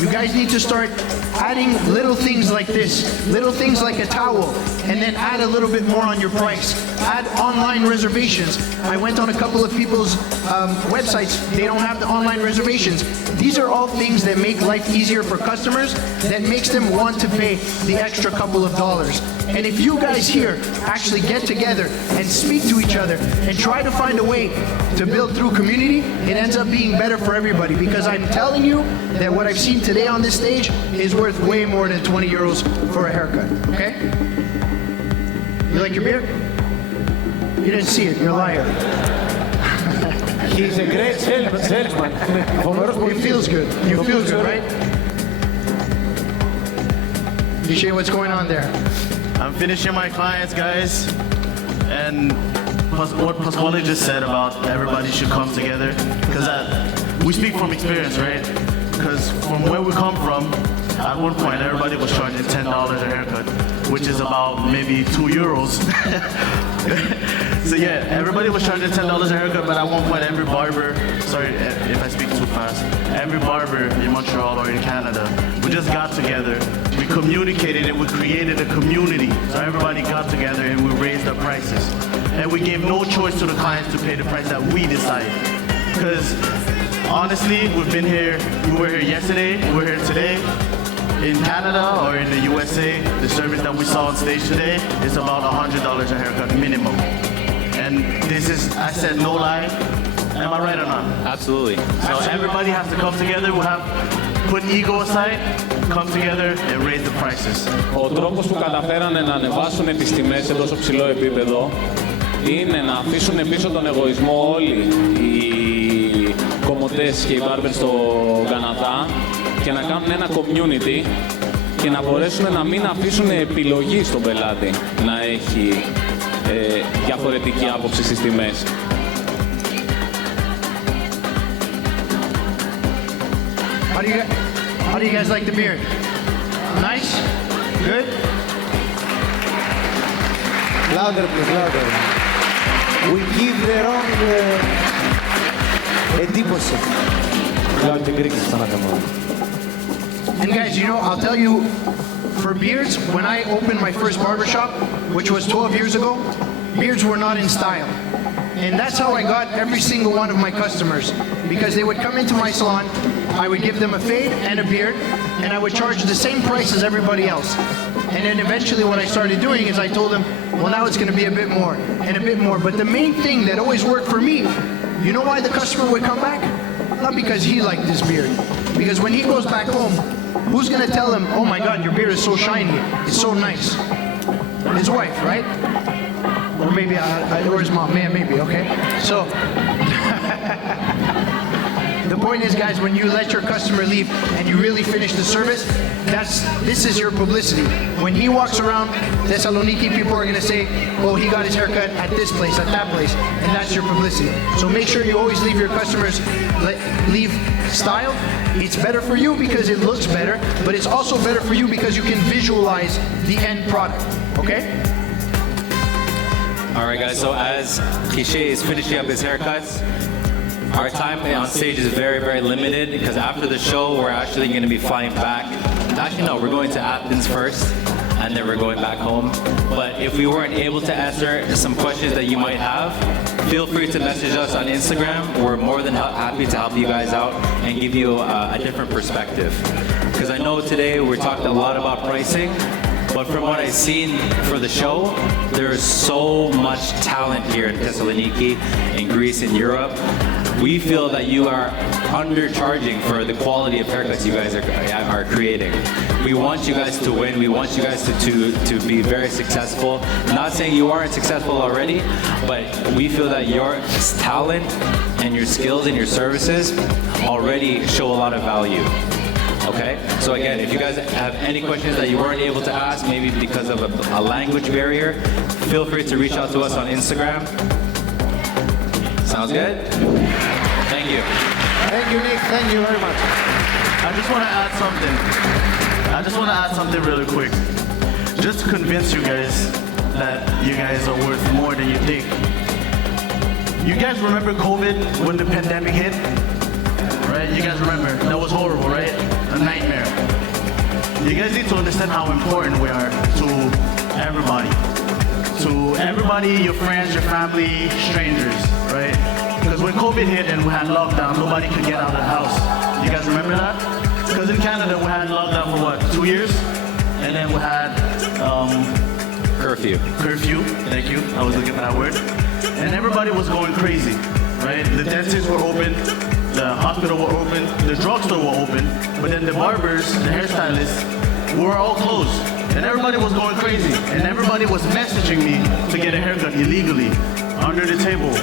You guys need to start adding little things like this, little things like a towel, and then add a little bit more on your price. Add online reservations. I went on a couple of people's websites. They don't have the online reservations. These are all things that make life easier for customers, that makes them want to pay the extra couple of dollars. And if you guys here actually get together and speak to each other and try to find a way to build through community, it ends up being better for everybody. Because I'm telling you that what I've seen today on this stage is worth way more than 20 euros for a haircut, okay? You like your beard? You didn't see it, you're a liar. He's a great salesman. It feels good. You feel good, right? You share what's going on there? I'm finishing my clients, guys. And what Pasquale just said about everybody should come together. Because we speak from experience, right? Because from where we come from, at one point everybody was charging $10 a haircut, which is about maybe 2 euros. So yeah, everybody was charging $10 a haircut, but at one point every barber, sorry if I speak too fast, every barber in Montreal or in Canada, we just got together, we communicated and we created a community. So everybody got together and we raised the prices. And we gave no choice to the clients to pay the price that we decide. Because honestly, we've been here, we were here yesterday, we're here today. In Canada or in the USA, the service that we saw on stage today is about $100 a haircut minimum. And this is, I said no lie. Am I right or not? Absolutely. So everybody has to come together. We have put ego aside, come together and raise the prices. Ο τρόπος που καταφέρανε να ανεβάσουν τις τιμές εδώ στο ψηλό επίπεδο είναι να αφήσουν πίσω τον εγωισμό όλοι οι κομμωτές και οι μπάρμπερ στο Καναδά και να κάνουν ένα community και να μπορέσουν να μην αφήσουν επιλογή στον πελάτη να έχει διαφορετική άποψη στις τιμές. How do you guys like the beard? Nice? Good? Louder, please, louder. We give the wrong εντύπωση. And guys, you know, I'll tell you, for beards, when I opened my first barbershop, which was 12 years ago, beards were not in style. And that's how I got every single one of my customers. Because they would come into my salon, I would give them a fade and a beard, and I would charge the same price as everybody else. And then eventually what I started doing is I told them, well, now it's going to be a bit more and a bit more. But the main thing that always worked for me, you know why the customer would come back? Not because he liked this beard. Because when he goes back home, who's going to tell him, oh my God, your beard is so shiny, it's so nice? His wife, right? Or maybe, or his mom, man, maybe, okay? So, the point is, guys, when you let your customer leave and you really finish the service, this is your publicity. When he walks around Thessaloniki, people are going to say, oh, he got his haircut at this place, at that place, and that's your publicity. So make sure you always leave your customers, leave style. It's better for you because it looks better, but it's also better for you because you can visualize the end product, okay? All right, guys, so as Cliché is finishing up his haircuts, our time on stage is very, very limited because after the show, we're actually going to be flying back actually no, we're going to Athens first, and then we're going back home. But if we weren't able to answer some questions that you might have, feel free to message us on Instagram. We're more than happy to help you guys out and give you a different perspective. Because I know today we're talking a lot about pricing, but from what I've seen for the show, there's so much talent here in Thessaloniki, in Greece, in Europe. We feel that you are undercharging for the quality of haircuts you guys are creating. We want you guys to win. We want you guys to be very successful. Not saying you aren't successful already, but we feel that your talent and your skills and your services already show a lot of value. Okay? So again, if you guys have any questions that you weren't able to ask, maybe because of a language barrier, feel free to reach out to us on Instagram. Sounds good? Thank you. Thank you, Nick. Thank you very much. I just want to add something really quick. Just to convince you guys that you guys are worth more than you think. You guys remember COVID when the pandemic hit? Right? You guys remember? That was horrible, right? A nightmare. You guys need to understand how important we are to everybody. To everybody, your friends, your family, strangers, right? Because when COVID hit and we had lockdown, nobody could get out of the house. You guys remember that? Because in Canada, we had lockdown for what, 2 years? And then we had curfew. Curfew, thank you. I was looking for that word. And everybody was going crazy, right? The dentists were open, the hospital were open, the drugstore were open, but then the barbers, the hairstylists, were all closed. And everybody was going crazy. And everybody was messaging me to get a haircut illegally, under the table.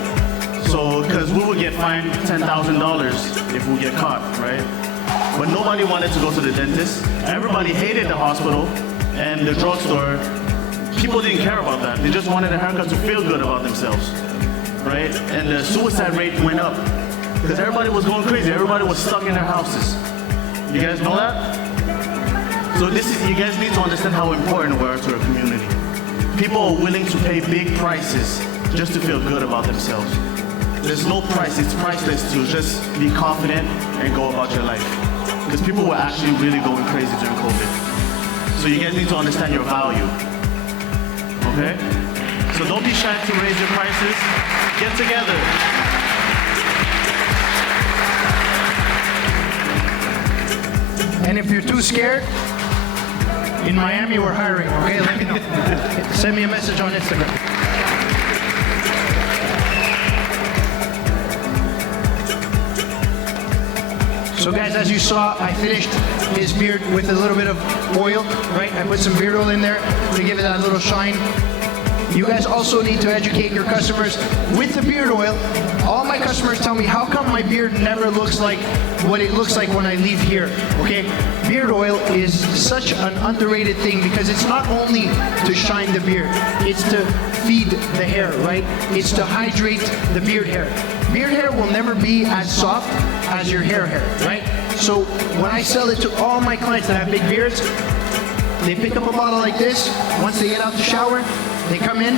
So, because we would get fined $10,000 if we get caught, right? But nobody wanted to go to the dentist. Everybody hated the hospital and the drugstore. People didn't care about that. They just wanted a haircut to feel good about themselves, right? And the suicide rate went up because everybody was going crazy. Everybody was stuck in their houses. You guys know that? So you guys need to understand how important we are to our community. People are willing to pay big prices just to feel good about themselves. There's no price, it's priceless to just be confident and go about your life. Because people were actually really going crazy during COVID. So you guys need to understand your value. Okay? So don't be shy to raise your prices. Get together. And if you're too scared, in Miami we're hiring, okay? Let me know. Send me a message on Instagram. So guys, as you saw, I finished his beard with a little bit of oil, right? I put some beard oil in there to give it that little shine. You guys also need to educate your customers with the beard oil. All my customers tell me, how come my beard never looks like what it looks like when I leave here, okay? Beard oil is such an underrated thing because it's not only to shine the beard, it's to feed the hair, right? It's to hydrate the beard hair. Beard hair will never be as soft as your hair, right? So when I sell it to all my clients that have big beards, they pick up a bottle like this. Once they get out the shower, they come in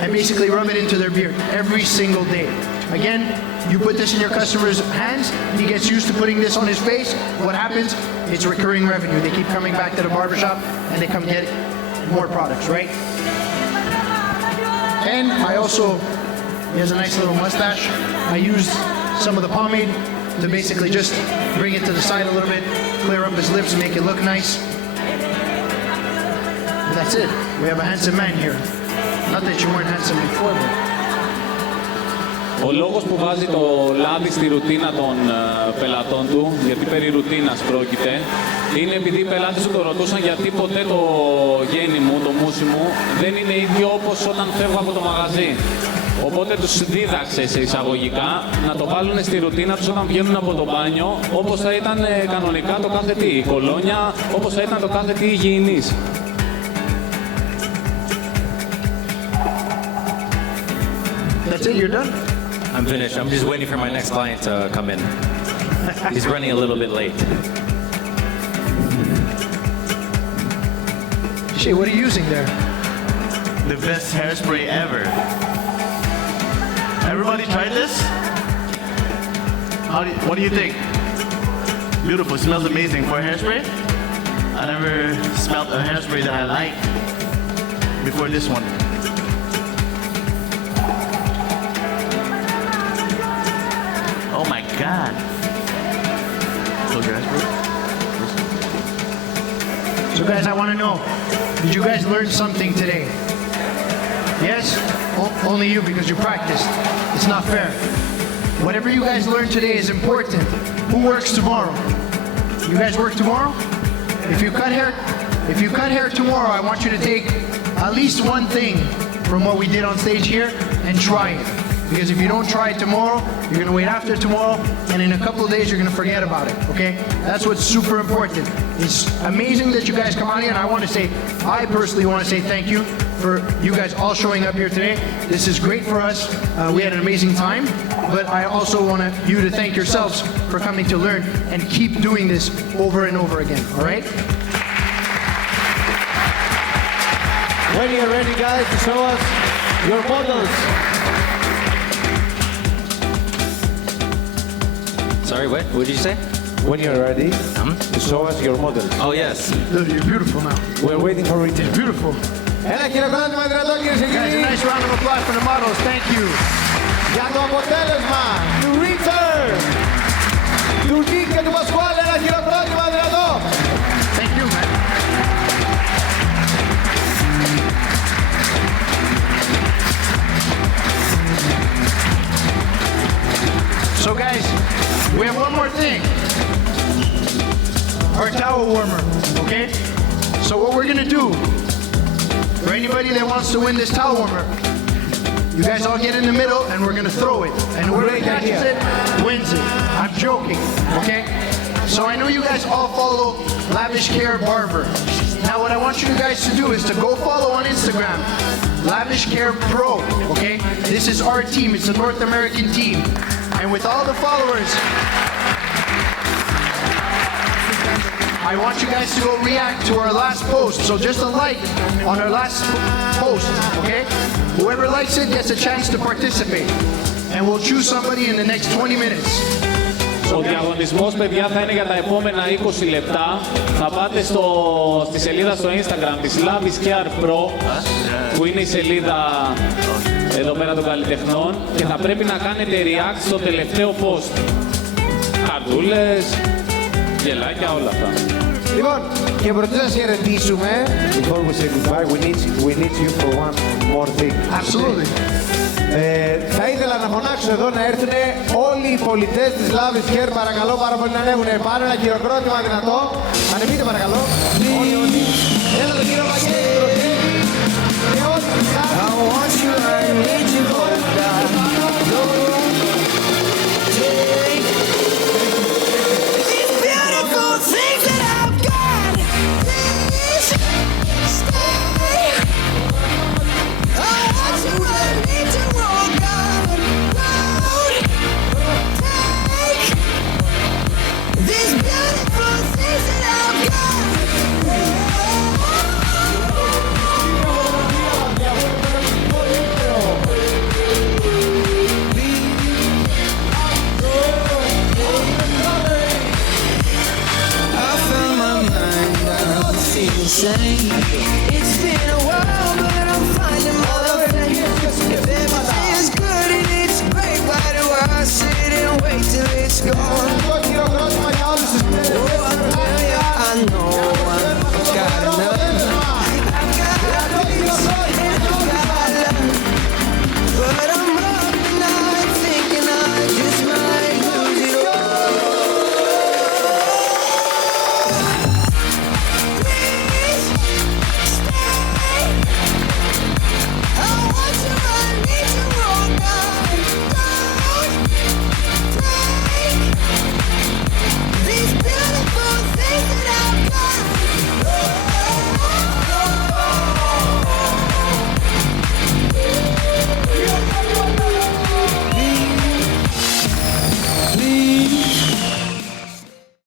and basically rub it into their beard every single day. Again, you put this in your customer's hands, he gets used to putting this on his face. What happens? It's recurring revenue. They keep coming back to the barbershop and they come get more products, right? And I also, he has a nice little mustache. I used some of the pomade to basically just bring it to the side a little bit, clear up his lips, make it look nice. And that's it. We have a handsome man here. Not that you weren't handsome before, but... Ο λόγος που βάζει το λάδι στη ρουτίνα των πελατών του, γιατί περί ρουτίνας πρόκειται, είναι επειδή οι πελάτες του το ρωτούσαν γιατί ποτέ το γένι μου, το μουσι μου, δεν είναι ίδιο όπως όταν φεύγω από το μαγαζί. Οπότε τους δίδαξε σε εισαγωγικά να το βάλουν στη ρουτίνα τους όταν βγαίνουν από το μπάνιο, όπως θα ήταν κανονικά το κάθε τι, η κολόνια, όπως θα ήταν το κάθε τι υγιεινής. That's it, you're done? I'm finished. I'm just waiting for my next client to come in. He's running a little bit late. Shay, what are you using there? The best hairspray ever. Everybody tried this? What do you think? Beautiful, smells amazing. For a hairspray? I never smelled a hairspray that I like before this one. Oh my God. Close your eyes, bro. So guys, I want to know, did you guys learn something today? Yes? Only you because you practiced. It's not fair. Whatever you guys learned today is important. Who works tomorrow? You guys work tomorrow? If you cut hair tomorrow, I want you to take at least one thing from what we did on stage here and try it. Because if you don't try it tomorrow, you're going to wait after tomorrow, and in a couple of days, you're going to forget about it, okay? That's what's super important. It's amazing that you guys come out here, and I personally want to say thank you for you guys all showing up here today. This is great for us. We had an amazing time, but I also want you to thank yourselves for coming to learn and keep doing this over and over again, all right? When you're ready, guys, to show us your models. Sorry, what did you say? When you're ready, to show us your models. Oh, yes. Look, you're beautiful now. We're waiting for it. It's beautiful. Ένα χειροκρότημα δυνατό, κυρίες και Guys, a κύριοι, nice round of applause for the models. Thank you. για το αποτέλεσμα του Richard, του Νίκ και του Πασχουάλ. Ένα χειροκρότημα δυνατό. Thank you, man. So guys, we have one more thing. Our towel warmer, okay? So what we're gonna do, for anybody that wants to win this towel warmer, you guys all get in the middle and we're gonna throw it. And whoever catches it, wins it. I'm joking, okay? So I know you guys all follow Lavish Care Barber. Now what I want you guys to do is to go follow on Instagram, Lavish Care Pro, okay? This is our team, it's a North American team. And with all the followers, I want you guys to go react to our last post. So just a like on our last post, okay? Whoever likes it gets a chance to participate. And we'll choose somebody in the next 20 minutes. Ο διαγωνισμός, παιδιά, θα είναι για τα επόμενα 20 λεπτά. Θα πάτε στη σελίδα στο Instagram της Lavish Care Pro, που είναι η σελίδα εδώ πέρα των καλλιτεχνών, και θα πρέπει να κάνετε react στο τελευταίο post. Καρτούλες, γελάκια, όλα αυτά. Λοιπόν, και πρωτού σας χαιρετήσουμε, before we say goodbye, we need you for one more thing. Absolutely. Θα ήθελα να φωνάξω εδώ να έρθουν όλοι οι πολιτές της Lavish Care, παρακαλώ πάρα πολύ να ανέβουν πάνω, ένα χειροκρότημα δυνατό. Ανεβείτε παρακαλώ. Όλοι. Έλα τον κύριο Βαγγέλη, και όλοι. It's been a while, but I'm finding more. If everything is good,